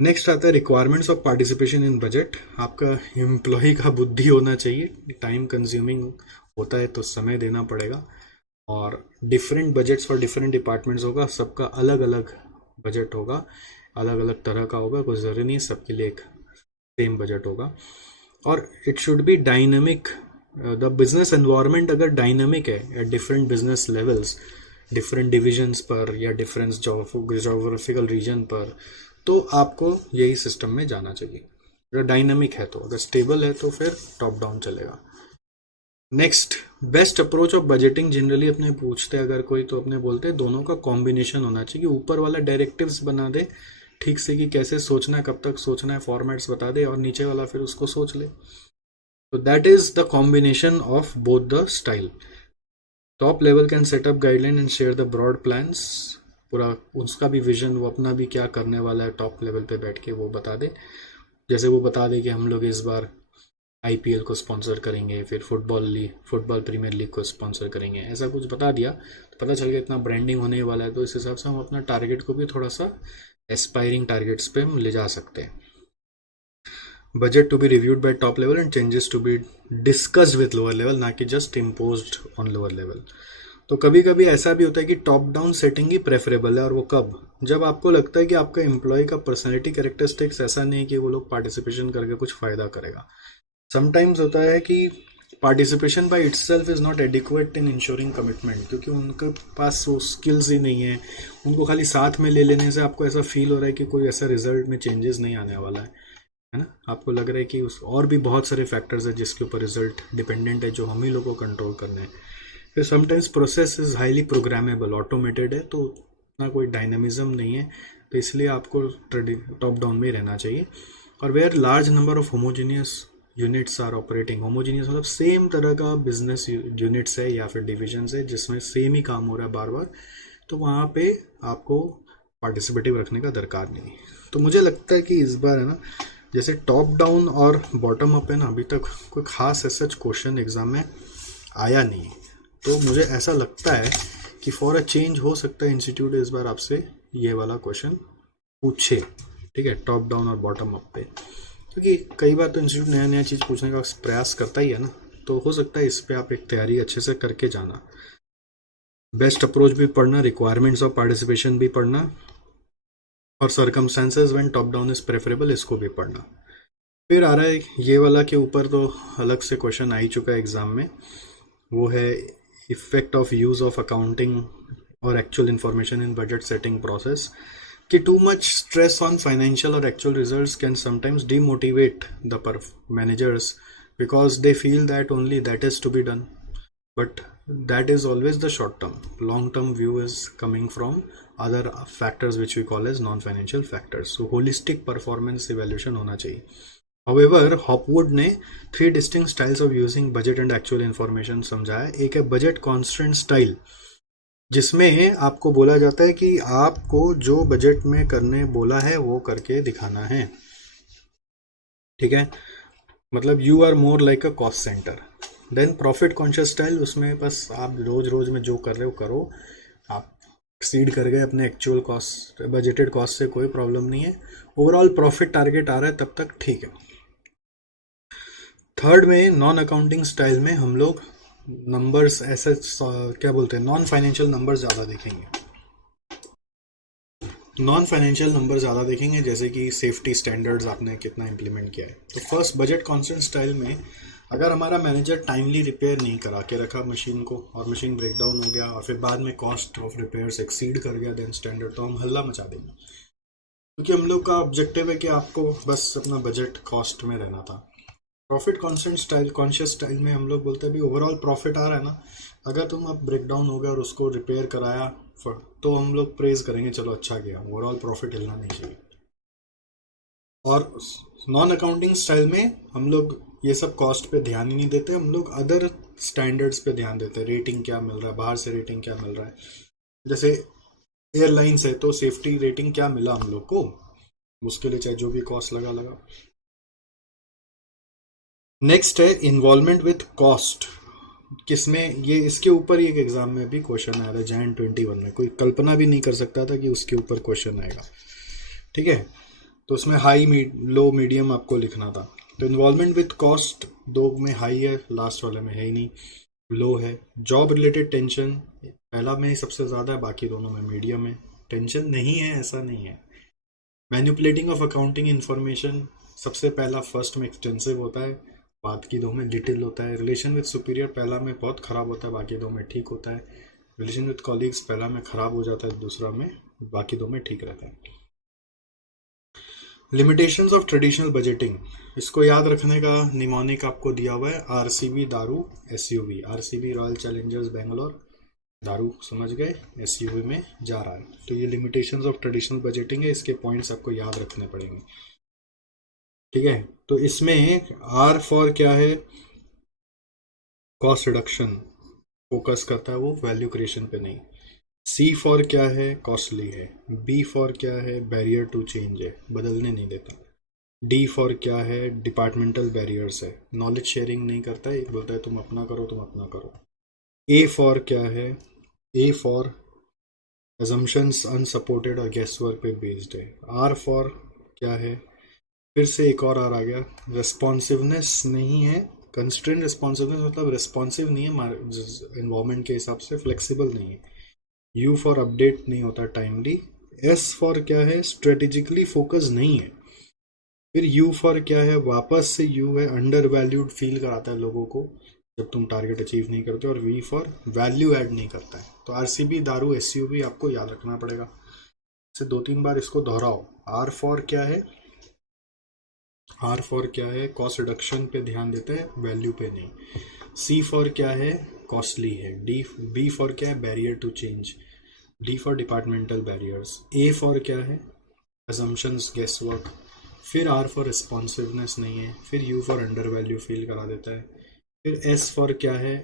नेक्स्ट आता है requirements of participation in budget. आपका एम्प्लॉय का बुद्धि होना चाहिए, टाइम कंज्यूमिंग होता है तो समय देना पड़ेगा, और different budgets for different departments होगा, सबका अलग अलग बजट होगा, अलग अलग तरह का होगा, कोई ज़रूरी नहीं सबके लिए एक सेम बजट होगा। और it should B dynamic, the business environment अगर डायनेमिक है at different business levels, different divisions पर या डिफरेंट जोग्राफिकल रीजन पर, तो आपको यही सिस्टम में जाना चाहिए। अगर डायनामिक है तो, अगर स्टेबल है तो फिर टॉप डाउन चलेगा। Next, best approach of budgeting generally अपने पूछते हैं अगर कोई, तो अपने बोलते हैं दोनों का कॉम्बिनेशन होना चाहिए। ऊपर वाला डायरेक्टिव्स बना दे ठीक से कि कैसे सोचना है, कब तक सोचना है, फॉर्मेट्स बता दे, और नीचे वाला फिर उसको सोच ले। तो that is the combination of both the style. Top level can set up guideline and share the broad plans, पूरा उसका भी विजन, वो अपना भी क्या करने वाला है टॉप लेवल पे बैठ के वो बता दे। जैसे वो बता दे कि हम लोग इस बार आईपीएल को स्पॉन्सर करेंगे, फिर फुटबॉल प्रीमियर लीग को स्पॉन्सर करेंगे, ऐसा कुछ बता दिया तो पता चल गया इतना ब्रांडिंग होने वाला है। तो इस हिसाब से हम अपना टारगेट को भी थोड़ा सा एस्पायरिंग टारगेट्स पे हम ले जा सकते हैं। Budget to be reviewed by top level and changes to be discussed with lower level, ना कि just imposed on lower level. तो कभी कभी ऐसा भी होता है कि टॉप डाउन सेटिंग ही प्रेफरेबल है, और वो कब, जब आपको लगता है कि आपका एम्प्लॉय का पर्सनैलिटी कैरेक्टरिस्टिक्स ऐसा नहीं है कि वो लोग पार्टिसिपेशन करके कुछ फ़ायदा करेगा। समटाइम्स होता है कि participation by itself is not adequate in ensuring commitment, क्योंकि उनके पास वो स्किल्स ही नहीं है। उनको खाली साथ में ले लेने से आपको ऐसा फील हो रहा है कि कोई ऐसा रिजल्ट में चेंजेस नहीं आने वाला है ना। आपको लग रहा है कि उस और भी बहुत सारे फैक्टर्स है जिसके ऊपर रिजल्ट डिपेंडेंट है, जो हम ही लोग को कंट्रोल करने हैं। फिर sometimes process is highly programmable, automated है, तो उतना कोई डायनामिज्म नहीं है, तो इसलिए आपको टॉप डाउन में रहना चाहिए। और where large number of homogeneous units are operating, homogeneous मतलब सेम तरह का बिजनेस यूनिट्स है या फिर डिविजन्स है जिसमें सेम ही काम हो रहा है बार बार, तो वहाँ पे आपको पार्टिसिपेटिव रखने का दरकार नहीं है। तो मुझे लगता है कि इस बार है ना, जैसे टॉप डाउन और बॉटम अप है ना, अभी तक कोई खास ऐसा क्वेश्चन एग्जाम में आया नहीं, तो मुझे ऐसा लगता है कि फॉर अ चेंज हो सकता है इंस्टीट्यूट इस बार आपसे ये वाला क्वेश्चन पूछे, ठीक है, टॉप डाउन और बॉटम अप पे, क्योंकि कई बार तो इंस्टीट्यूट नया नया चीज़ पूछने का प्रयास करता ही है ना, तो हो सकता है इस पर आप एक तैयारी अच्छे से करके जाना। बेस्ट अप्रोच भी पढ़ना, रिक्वायरमेंट्स ऑफ पार्टिसिपेशन भी पढ़ना, और circumstances when top down is preferable, इसको भी पढ़ना। फिर आ रहा है ये वाला के ऊपर तो अलग से क्वेश्चन आ ही चुका है एग्जाम में, वो है effect of use of accounting और actual information in budget setting process, कि too much stress on financial और actual results can sometimes demotivate the managers because they feel that only that is to be done, but that is always the short term. Long term view is coming from other factors which we call as non-financial factors. So holistic performance evaluation होना चाहिए। However, Hopwood ने 3 distinct styles of using budget and actual information समझाया। एक है budget constraint style, जिसमें आपको बोला जाता है कि आपको जो बजट में करने बोला है वो करके दिखाना है, ठीक है, मतलब you are more like a cost centre. Then profit conscious style, उसमें बस आप रोज रोज में जो कर रहे हो करो, आप एक्सीड कर गए अपने एक्चुअल कॉस्ट, बजटेड कॉस्ट से कोई प्रॉब्लम नहीं है, ओवरऑल प्रॉफिट टारगेट आ रहा है तब तक ठीक है। थर्ड में नॉन अकाउंटिंग स्टाइल में हम लोग नंबर्स ऐसे क्या बोलते हैं, नॉन फाइनेंशियल नंबर्स ज़्यादा देखेंगे, नॉन फाइनेंशियल नंबर ज़्यादा देखेंगे, जैसे कि सेफ्टी स्टैंडर्ड्स आपने कितना इंप्लीमेंट किया है। तो फर्स्ट बजट कॉन्स्टेंट स्टाइल में अगर हमारा मैनेजर टाइमली रिपेयर नहीं करा के रखा मशीन को, और मशीन ब्रेक डाउन हो गया और फिर बाद में कॉस्ट ऑफ रिपेयर्स एक्सीड कर गया देन स्टैंडर्ड, तो हम हल्ला मचा देंगे, क्योंकि हम लोग का ऑब्जेक्टिव है कि आपको बस अपना बजट कॉस्ट में रहना था। Profit constant style, conscious style में हम लोग बोलते हैं भाई ओवरऑल प्रॉफिट आ रहा है ना, अगर तुम अब ब्रेक डाउन हो गया और उसको रिपेयर कराया तो हम लोग प्रेज करेंगे, चलो अच्छा गया, ओवरऑल प्रॉफिट हिलना नहीं चाहिए। और नॉन अकाउंटिंग स्टाइल में हम लोग ये सब कॉस्ट पे ध्यान ही नहीं देते, हम लोग अदर स्टैंडर्ड्स पे ध्यान देते हैं, रेटिंग क्या मिल रहा है, बाहर से रेटिंग क्या मिल रहा है, जैसे एयरलाइंस है तो सेफ्टी रेटिंग क्या मिला हम लोग को, उसके लिए चाहे जो भी कॉस्ट लगा। नेक्स्ट है इन्वॉल्वमेंट विथ कॉस्ट, किसमें, ये इसके ऊपर ही एक एग्जाम में भी क्वेश्चन आया था जैन 21 में, कोई कल्पना भी नहीं कर सकता था कि उसके ऊपर क्वेश्चन आएगा, ठीक है। तो उसमें हाई लो मीडियम आपको लिखना था। तो इन्वॉल्वमेंट विथ कॉस्ट 2 में हाई है, लास्ट वाले में है ही नहीं, लो है। जॉब रिलेटेड टेंशन पहला में ही सबसे ज़्यादा है, बाकी दोनों में मीडियम है, टेंशन नहीं है ऐसा नहीं है। मैनिपुलेटिंग ऑफ अकाउंटिंग इन्फॉर्मेशन सबसे पहला फर्स्ट में एक्सटेंसिव होता है, बाद की 2 में डिटेल होता है। रिलेशन विद सुपीरियर पहला में बहुत ख़राब होता है, बाकी 2 में ठीक होता है। रिलेशन विद कॉलीग्स पहला में ख़राब हो जाता है, दूसरा में, बाकी दो में ठीक रहता है। लिमिटेशंस ऑफ ट्रेडिशनल बजटिंग, इसको याद रखने का निमोनिक आपको दिया हुआ है, आरसीबी दारू SUV. RCB royal Challengers Bangalore, दारू समझ गए, एसयूवी में जा रहा है। तो ये लिमिटेशंस ऑफ ट्रेडिशनल बजटिंग है, इसके पॉइंट्स आपको याद रखने पड़ेंगे, ठीक है। तो इसमें आर फॉर क्या है, कॉस्ट रिडक्शन, फोकस करता है वो वैल्यू क्रिएशन पे नहीं। सी फॉर क्या है, कॉस्टली है। बी फॉर क्या है, बैरियर टू चेंज है, बदलने नहीं देता। डी फॉर क्या है, डिपार्टमेंटल बैरियर्स है, नॉलेज शेयरिंग नहीं करता है, बोलता है तुम अपना करो, तुम अपना करो। ए फॉर क्या है, ए फॉर assumptions अनसपोर्टेड और गेस वर्क पे बेस्ड है। आर फॉर क्या है, फिर से एक और आर आ गया, रेस्पॉन्सिवनेस नहीं है, कंस्ट्रेंट रिस्पॉन्सिवनेस मतलब रिस्पॉन्सिव नहीं है इन्वायरमेंट के हिसाब से, फ्लेक्सिबल नहीं है। यू फॉर अपडेट नहीं होता टाइमली। एस फॉर क्या है, स्ट्रेटेजिकली फोकस नहीं है। फिर यू फॉर क्या है, वापस से यू है, अंडर वैल्यूड फील कराता है लोगों को जब तुम टारगेट अचीव नहीं करते। और वी फॉर वैल्यू ऐड नहीं करता है। तो आरसीबी दारू एसयूवी आपको याद रखना पड़ेगा, से 2-3 बार इसको दोहराओ। आर फॉर क्या है, आर फॉर क्या है, कॉस्ट रिडक्शन पे ध्यान देते हैं, वैल्यू पे नहीं। सी फॉर क्या है, कॉस्टली है। डी बी फॉर क्या है, barrier to change. D for departmental barriers. A for क्या है, assumptions गेस वर्क। फिर आर फॉर रिस्पॉन्सिवनेस नहीं है। फिर U for undervalue feel करा देता है। फिर एस फॉर क्या है,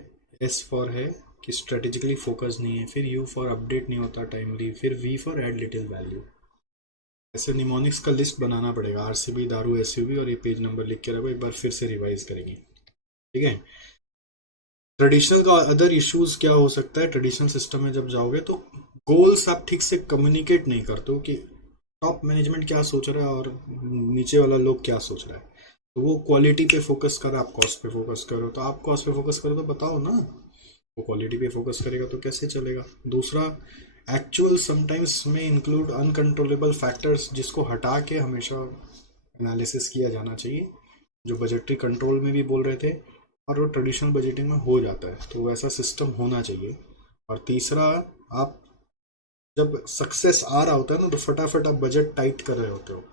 एस फॉर है कि स्ट्रेटेजिकली फोकस नहीं है। फिर यू फॉर अपडेट नहीं होता टाइमली। फिर V for add little value. ऐसे निमोनिक्स का लिस्ट बनाना पड़ेगा, आरसीबी दारू एसयूवी, और ये पेज नंबर लिख के रखो, एक बार फिर से रिवाइज करेंगे, ठीक है। ट्रेडिशनल का अदर इश्यूज क्या हो सकता है, ट्रेडिशनल सिस्टम में जब जाओगे तो गोल्स आप ठीक से कम्युनिकेट नहीं करते हो कि टॉप मैनेजमेंट क्या सोच रहा है और नीचे वाला लोग क्या सोच रहा है। तो वो क्वालिटी पे फोकस कर, आप कॉस्ट पे फोकस करो। तो आप कॉस्ट पे फोकस करो तो बताओ ना, वो क्वालिटी पे फोकस करेगा तो कैसे चलेगा। दूसरा, एक्चुअल समटाइम्स में इंक्लूड अनकंट्रोलेबल फैक्टर्स, जिसको हटा के हमेशा एनालिसिस किया जाना चाहिए, जो बजटरी कंट्रोल में भी बोल रहे थे और वो ट्रेडिशनल बजटिंग में हो जाता है। तो वैसा सिस्टम होना चाहिए। और तीसरा, आप जब सक्सेस आ रहा होता है ना, तो फटाफट आप बजट टाइट कर रहे होते हो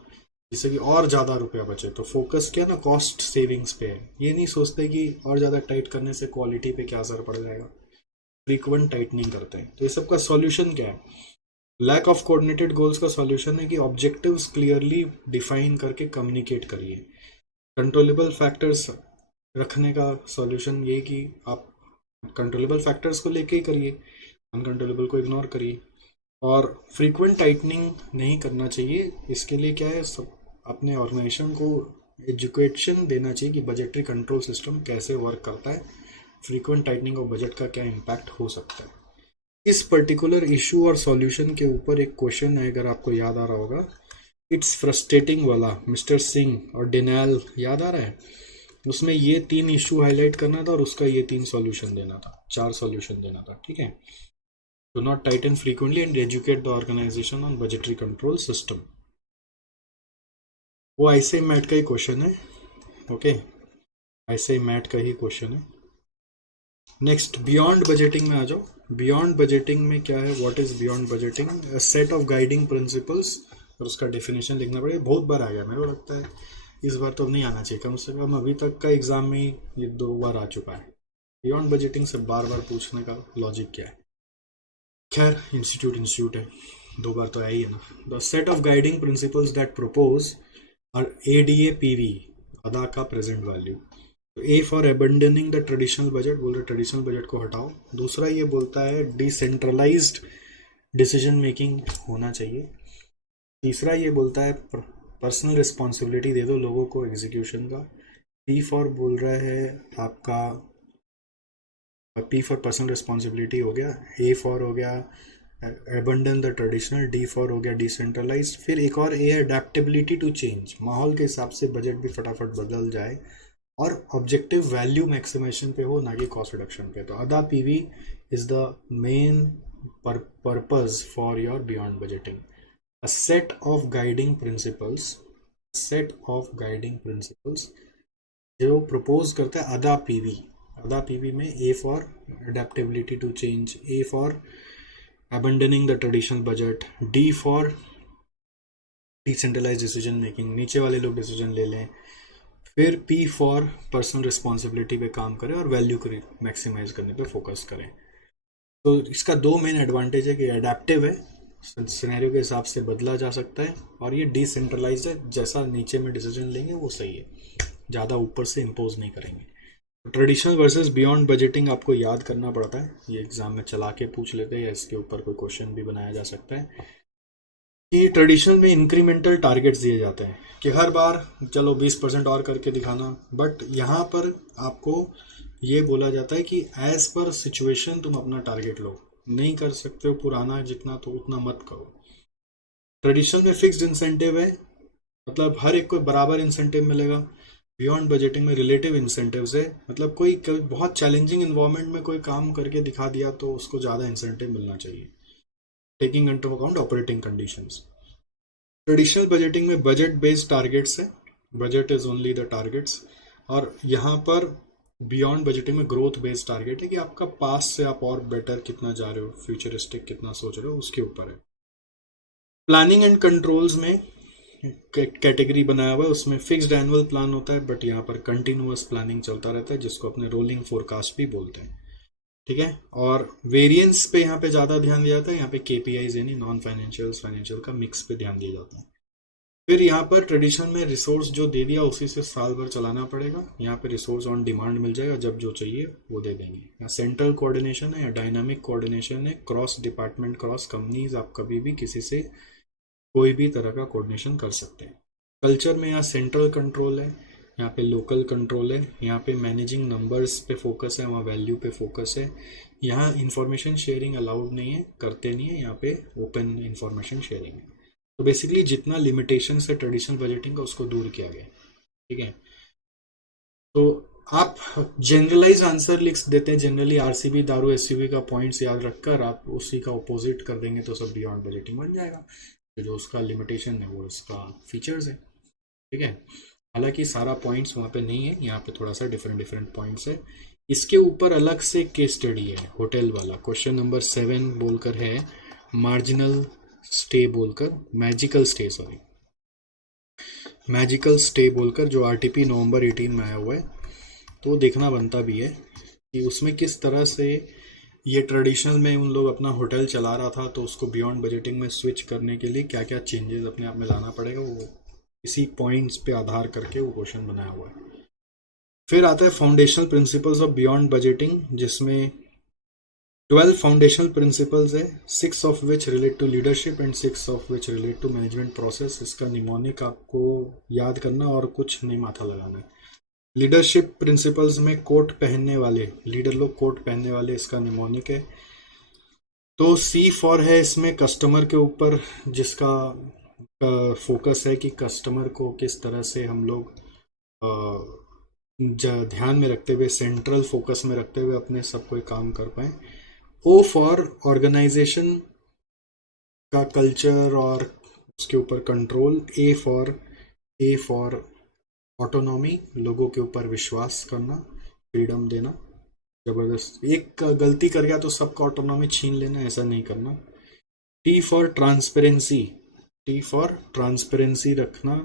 जिससे कि और ज़्यादा रुपया बचे। तो फोकस क्या ना, कॉस्ट सेविंग्स पे है। ये नहीं सोचते कि और ज़्यादा टाइट करने से क्वालिटी पे क्या असर पड़ जाएगा, फ्रीक्वेंट टाइटनिंग करते हैं। तो ये सब का सॉल्यूशन क्या है, लैक ऑफ कोऑर्डिनेटेड गोल्स का सॉल्यूशन है कि ऑब्जेक्टिव्स क्लियरली डिफाइन करके कम्युनिकेट करिए। कंट्रोलेबल फैक्टर्स रखने का सॉल्यूशन ये कि आप कंट्रोलेबल फैक्टर्स को लेके ही करिए, अनकंट्रोलेबल को इग्नोर करिए। और फ्रीक्वेंट टाइटनिंग नहीं करना चाहिए। इसके लिए क्या है, सब अपने ऑर्गेनाइजेशन को एजुकेशन देना चाहिए कि बजटरी कंट्रोल सिस्टम कैसे वर्क करता है, फ्रीक्वेंट टाइटनिंग ऑफ बजट का क्या इम्पैक्ट हो सकता है। इस पर्टिकुलर इशू और सॉल्यूशन के ऊपर एक क्वेश्चन है, अगर आपको याद आ रहा होगा, इट्स फ्रस्ट्रेटिंग वाला, मिस्टर सिंह और डिनाल, याद आ रहा है। उसमें ये 3 इशू हाईलाइट करना था और उसका ये 3 सॉल्यूशन देना था, 4 सॉल्यूशन देना था, ठीक है। Do not tighten frequently and educate the organization on budgetary control system. वो ऐसे मैट का ही क्वेश्चन है, ओके, ऐसे मैट का ही क्वेश्चन है। नेक्स्ट, बियॉन्ड बजटिंग में आ जाओ। बियॉन्ड बजटिंग में क्या है, what is beyond budgeting, a set of guiding principles, और उसका डेफिनेशन लिखना पड़ेगा। बहुत बार आ गया, मेरे को लगता है इस बार तो नहीं आना चाहिए, कम से कम अभी तक का एग्जाम में ये 2 बार आ चुका है। बियॉन्ड बजटिंग से बार बार पूछने का लॉजिक क्या है। खैर, इंस्टीट्यूट है, 2 बार तो आई है ना। The set of guiding principles that propose और एडीए पीवी, अदा का प्रेजेंट वैल्यू। तो A for abandoning the traditional budget, बोल रहे ट्रेडिशनल बजट को हटाओ। दूसरा ये बोलता है डिसेंट्रलाइज्ड डिसीजन मेकिंग होना चाहिए। तीसरा ये बोलता है पर्सनल रिस्पॉन्सिबिलिटी दे दो लोगों को एग्जीक्यूशन का। पी फॉर बोल रहा है आपका, पी फॉर पर्सनल रिस्पॉन्सिबिलिटी हो गया, ए फॉर हो गया abandon the traditional, D for हो गया डिसेंट्रलाइज्ड। फिर एक और ए, अडेप्टेबिलिटी टू चेंज, माहौल के हिसाब से बजट भी फटाफट बदल जाए और ऑब्जेक्टिव वैल्यू मैक्सिमेशन पे हो, ना कि कॉस्ट रिडक्शन पे। तो adaptive is the main purpose for your beyond budgeting. A set of guiding principles, set of guiding principles जो प्रपोज करता है अदा पीवी। सादा पीवी में A for adaptability to change, A for abandoning the traditional budget, D for decentralize decision making, नीचे वाले लोग डिसीजन ले लें, फिर पी फॉर पर्सनल रिस्पॉन्सिबिलिटी पे काम करें और वैल्यू को मैक्सिमाइज करने पे फोकस करें। तो इसका दो मेन एडवांटेज है कि अडेप्टिव है, सिनेरियो के हिसाब से बदला जा सकता है, और ये डिसेंट्रलाइज है, जैसा नीचे में डिसीजन लेंगे वो सही है, ज़्यादा ऊपर से इम्पोज नहीं करेंगे। ट्रेडिशनल वर्सेस बियॉन्ड बजटिंग आपको याद करना पड़ता है, ये एग्जाम में चला के पूछ लेते हैं या इसके ऊपर कोई क्वेश्चन भी बनाया जा सकता है कि ट्रेडिशनल में इंक्रीमेंटल टारगेट्स दिए जाते हैं कि हर बार चलो 20% और करके दिखाना, बट यहाँ पर आपको ये बोला जाता है कि एज पर सिचुएशन तुम अपना टारगेट लो, नहीं कर सकते हो पुराना जितना तो उतना मत करो। ट्रेडिशनल में फिक्स्ड इंसेंटिव है, मतलब हर एक को बराबर इंसेंटिव मिलेगा। बियॉन्ड बजटिंग में रिलेटिव इंसेंटिव्स है, मतलब कोई बहुत चैलेंजिंग इन्वायरमेंट में कोई काम करके दिखा दिया तो उसको ज़्यादा इंसेंटिव मिलना चाहिए, taking into account operating conditions. Traditional budgeting में बजट बेस्ड टारगेट्स है, budget is only the targets, और यहाँ पर बियॉन्ड बजटिंग में ग्रोथ बेस्ड टारगेट है कि आपका पास से आप और बेटर कितना जा रहे हो, फ्यूचरिस्टिक कितना सोच रहे हो, उसके ऊपर है। प्लानिंग एंड कंट्रोल्स में कैटेगरी बनाया हुआ है, उसमें फिक्स्ड एनुअल प्लान होता है, बट यहाँ पर कंटिन्यूअस प्लानिंग चलता रहता है जिसको अपने रोलिंग फोरकास्ट भी बोलते हैं, ठीक है। और वेरिएंस पे यहाँ पे ज़्यादा ध्यान दिया जाता है, यहाँ पे केपीआईज यानी नॉन फाइनेंशियल फाइनेंशियल का मिक्स पे ध्यान दिया जाता है। फिर यहाँ पर ट्रेडिशनल में रिसोर्स जो दे दिया उसी से साल भर चलाना पड़ेगा, यहाँ पे रिसोर्स ऑन डिमांड मिल जाएगा, जब जो चाहिए वो दे देंगे। यहाँ सेंट्रल कोऑर्डिनेशन है या डायनामिक कोऑर्डिनेशन है, क्रॉस डिपार्टमेंट क्रॉस कंपनीज, आप कभी भी किसी से कोई भी तरह का कोऑर्डिनेशन कर सकते हैं। कल्चर में यहाँ सेंट्रल कंट्रोल है, यहाँ पे लोकल कंट्रोल है, यहाँ पे मैनेजिंग नंबर्स पे फोकस है, वहाँ वैल्यू पे फोकस है। यहाँ इंफॉर्मेशन शेयरिंग अलाउड नहीं है, करते नहीं है, यहाँ पे ओपन इंफॉर्मेशन शेयरिंग है। तो बेसिकली जितना लिमिटेशन है ट्रेडिशनल बजटिंग का उसको दूर किया गया, ठीक है। तो आप जनरलाइज आंसर लिख देते हैं, जनरली आरसीबी दारू एसयूवी का पॉइंट्स याद रखकर आप उसी का ऑपोजिट कर देंगे तो सब बियॉन्ड बजटिंग बन जाएगा। तो जो उसका लिमिटेशन है वो उसका फीचर्स है, ठीक है। हालांकि सारा पॉइंट्स वहाँ पे नहीं है, यहाँ पे थोड़ा सा डिफरेंट पॉइंट्स है। इसके ऊपर अलग से केस स्टडी है होटल वाला, क्वेश्चन नंबर 7 बोलकर है, मार्जिनल स्टे बोलकर, magical stay sorry magical stay बोलकर, जो आरटीपी नवंबर 18 में आया हुआ है। तो देखना बनता भी है कि उसमें किस तरह से ये ट्रेडिशनल में उन लोग अपना होटल चला रहा था, तो उसको बियॉन्ड बजटिंग में स्विच करने के लिए क्या क्या चेंजेस अपने आप में लाना पड़ेगा, वो इसी पॉइंट्स पे आधार करके वो क्वेश्चन बनाया हुआ है। फिर आता है foundational principles of beyond budgeting, जिसमें 12 फाउंडेशनल प्रिंसिपल्स है, 6 of which relate to leadership and 6 of which relate to management process. इसका निमोनिक आपको याद करना और कुछ नहीं माथा लगाना है। लीडरशिप प्रिंसिपल्स में कोट पहनने वाले, लीडर लोग कोट पहनने वाले, इसका निमोनिक है। तो सी फॉर है इसमें कस्टमर के ऊपर, जिसका फोकस है कि कस्टमर को किस तरह से हम लोग ध्यान में रखते हुए, सेंट्रल फोकस में रखते हुए अपने सब कोई काम कर पाए। ओ फॉर ऑर्गेनाइजेशन का कल्चर और उसके ऊपर कंट्रोल। ए फॉर ऑटोनॉमी, लोगों के ऊपर विश्वास करना, फ्रीडम देना, जबरदस्त एक गलती कर गया तो सबका ऑटोनॉमी छीन लेना, ऐसा नहीं करना। T for transparency, T for transparency रखना।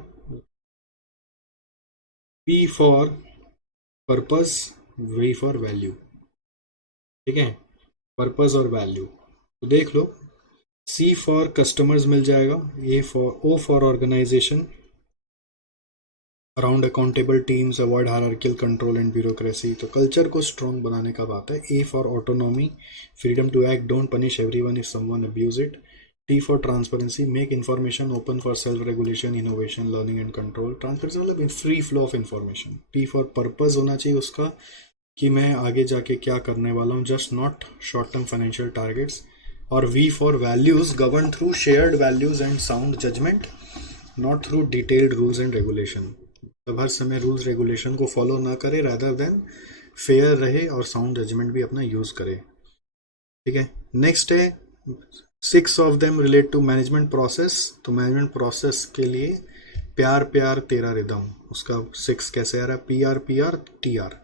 P for purpose, V for value, ठीक है, पर्पस और वैल्यू। तो देख लो, सी फॉर कस्टमर्स मिल जाएगा, O for organisation, around accountable teams, avoid hierarchical control and bureaucracy, तो कल्चर को स्ट्रॉन्ग बनाने का बात है। A for autonomy, freedom to act, don't punish everyone if someone abuse it. T for transparency, make information open for self regulation, innovation, learning and control. Transparency मतलब free flow of information. T for purpose होना चाहिए उसका कि मैं आगे जाके क्या करने वाला हूँ, just not short term financial targets. और V for values, govern through shared values and sound judgement, not through detailed rules and regulation. तब हर समय रूल्स रेगुलेशन को फॉलो ना करे, रादर देन फेयर रहे और साउंड जजमेंट भी अपना यूज करे, ठीक है। नेक्स्ट है 6 of them relate to management process. तो मैनेजमेंट प्रोसेस के लिए प्यार प्यार तेरा रिदम, उसका 6 कैसे आ रहा है, पी आर टी आर।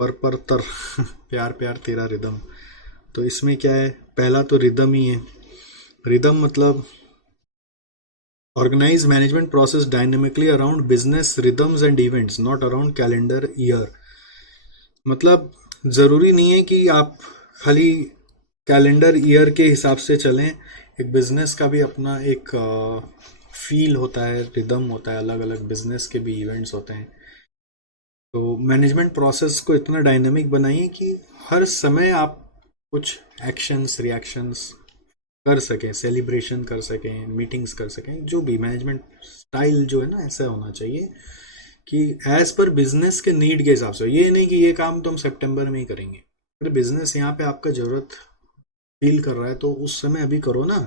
पर तर प्यार प्यार तेरा रिदम। तो इसमें क्या है, पहला तो रिदम ही है। रिदम मतलब organize management process dynamically around business rhythms and events not around calendar year. मतलब ज़रूरी नहीं है कि आप खाली कैलेंडर ईयर के हिसाब से चलें। एक बिजनेस का भी अपना एक फील होता है, रिदम होता है, अलग अलग बिजनेस के भी इवेंट्स होते हैं। तो मैनेजमेंट प्रोसेस को इतना डायनेमिक बनाइए कि हर समय आप कुछ एक्शंस रिएक्शंस कर सकें, सेलिब्रेशन कर सकें, मीटिंग्स कर सकें। जो भी मैनेजमेंट स्टाइल जो है ना, ऐसा होना चाहिए कि एज पर बिजनेस के नीड के हिसाब से। ये नहीं कि ये काम तो हम सितंबर में ही करेंगे। अगर बिजनेस यहाँ पे आपका ज़रूरत फील कर रहा है तो उस समय अभी करो ना।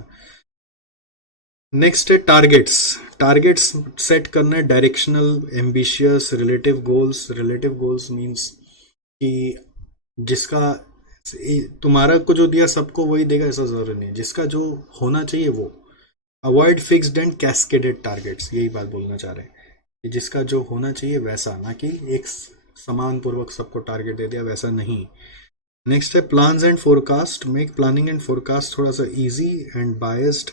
नेक्स्ट है टारगेट्स। टारगेट्स सेट करना है directional, ambitious, relative goals. Relative goals means कि जिसका तुम्हारा को जो दिया सबको वही देगा ऐसा जरूरी नहीं है, जिसका जो होना चाहिए वो। Avoid fixed and cascaded targets, यही बात बोलना चाह रहे हैं कि जिसका जो होना चाहिए वैसा, ना कि एक समान पूर्वक सबको टारगेट दे दिया, वैसा नहीं। नेक्स्ट है plans and forecast. Make planning and forecast थोड़ा सा easy and biased,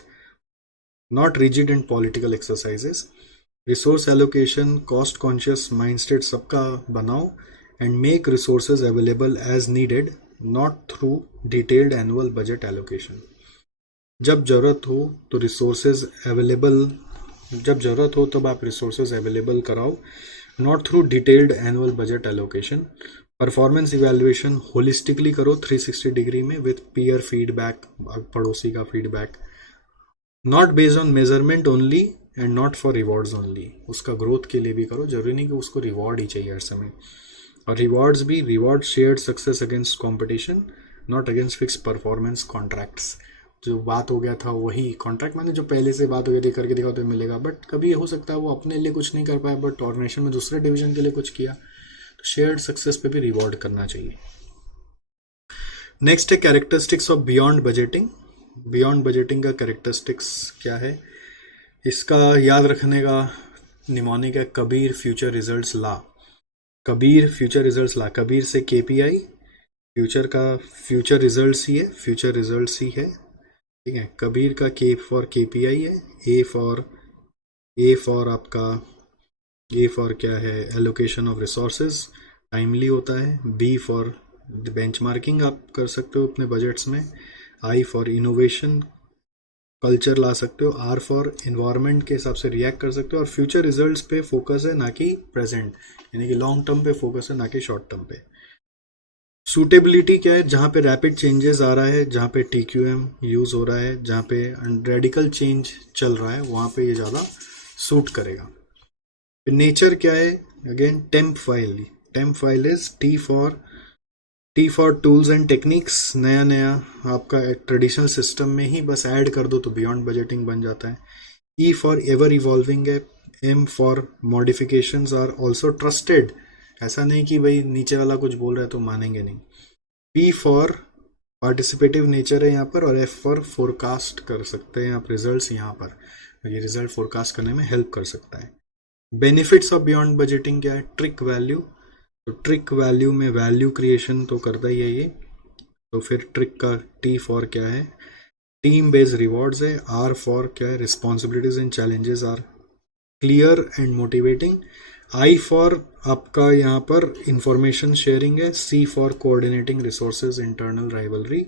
not rigid and political exercises. Resource allocation cost conscious mindset सबका बनाओ and make resources available as needed, not through detailed annual budget allocation. जब ज़रूरत हो तो रिसोर्सेज अवेलेबल, जब ज़रूरत हो तब आप रिसोर्सेज अवेलेबल कराओ, not through detailed annual budget allocation. Performance evaluation holistically करो 360 डिग्री में, विथ पीयर फीडबैक, पड़ोसी का feedback. Not based on measurement only and not for rewards only. उसका ग्रोथ के लिए भी करो, जरूरी नहीं कि उसको रिवॉर्ड ही चाहिए हर समय। और रिवॉर्ड्स भी, reward shared success against competition, not against fix performance contracts. जो बात हो गया था वही कॉन्ट्रैक्ट, माने जो पहले से बात हो गई थी करके दिखाओ तो मिलेगा, बट कभी हो सकता है वो अपने लिए कुछ नहीं कर पाया बट ऑर्गेनाइजेशन में दूसरे डिवीजन के लिए कुछ किया, तो शेयर्ड सक्सेस पे भी रिवॉर्ड करना चाहिए। नेक्स्ट है characteristics of beyond budgeting. Beyond budgeting का कैरेक्टरिस्टिक्स क्या है, इसका याद रखने का निमोनिक है कबीर फ्यूचर रिजल्ट्स ला। कबीर फ्यूचर रिजल्ट्स ला, कबीर से केपीआई, फ्यूचर का फ्यूचर रिजल्ट्स ही है, फ्यूचर रिजल्ट्स ही है, ठीक है। कबीर का के फॉर केपीआई है, ए फॉर आपका, ए फॉर क्या है, एलोकेशन ऑफ रिसोर्सेज, टाइमली होता है। बी फॉर बेंचमार्किंग आप कर सकते हो अपने बजट्स में। आई फॉर इनोवेशन, कल्चर ला सकते हो। आर फॉर इन्वायरमेंट के हिसाब से रिएक्ट कर सकते हो। और फ्यूचर रिजल्ट्स पे फोकस है, ना कि प्रेजेंट, यानी कि लॉन्ग टर्म पे फोकस है, ना कि शॉर्ट टर्म पे। सूटेबिलिटी क्या है, जहाँ पे रैपिड चेंजेस आ रहा है, जहाँ पे टीक्यूएम यूज़ हो रहा है, जहाँ पे रेडिकल चेंज चल रहा है, वहाँ पे ये ज़्यादा सूट करेगा। नेचर क्या है, again temp file. Temp file is T for tools and techniques. नया नया आपका ट्रेडिशनल सिस्टम में ही बस ऐड कर दो तो बियॉन्ड बजटिंग बन जाता है। ई फॉर एवर इवॉल्विंग है। M for modifications are also trusted, ऐसा नहीं कि भाई नीचे वाला कुछ बोल रहा है तो मानेंगे नहीं। पी फॉर पार्टिसिपेटिव नेचर है यहाँ पर। और एफ फॉर फोरकास्ट कर सकते हैं आप रिजल्ट्स यहाँ पर, ये रिजल्ट फोरकास्ट करने में हेल्प कर सकता है। बेनिफिट्स ऑफ बियॉन्ड बजटिंग क्या है, ट्रिक वैल्यू। तो ट्रिक वैल्यू में वैल्यू क्रिएशन तो करता ही है ये, तो फिर ट्रिक का टी फॉर क्या है, टीम बेस्ड रिवॉर्ड्स है। आर फॉर क्या है, responsibilities and challenges are clear and motivating. I for आपका यहाँ पर इंफॉर्मेशन शेयरिंग है। C for coordinating resources internal rivalry.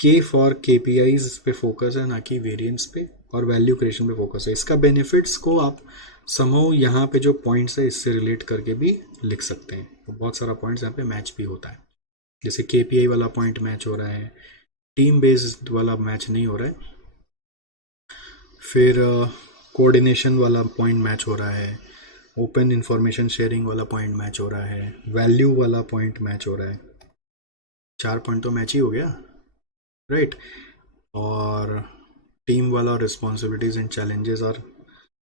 K for KPIs पे फोकस है, ना कि वेरिएंस पे। और वैल्यू क्रिएशन पे फोकस है। इसका बेनिफिट्स को आप समझो, यहाँ पे जो पॉइंट्स है इससे रिलेट करके भी लिख सकते हैं। तो बहुत सारा पॉइंट्स यहाँ पे मैच भी होता है, जैसे केपीआई वाला पॉइंट मैच हो रहा है, टीम बेस्ड वाला मैच नहीं हो रहा है, फिर कोऑर्डिनेशन वाला पॉइंट मैच हो रहा है, ओपन इंफॉर्मेशन शेयरिंग वाला पॉइंट मैच हो रहा है, वैल्यू वाला पॉइंट मैच हो रहा है। 4 पॉइंट तो मैच ही हो गया, राइट। और टीम वाला और रिस्पॉन्सिबिलिटीज एंड चैलेंजेस और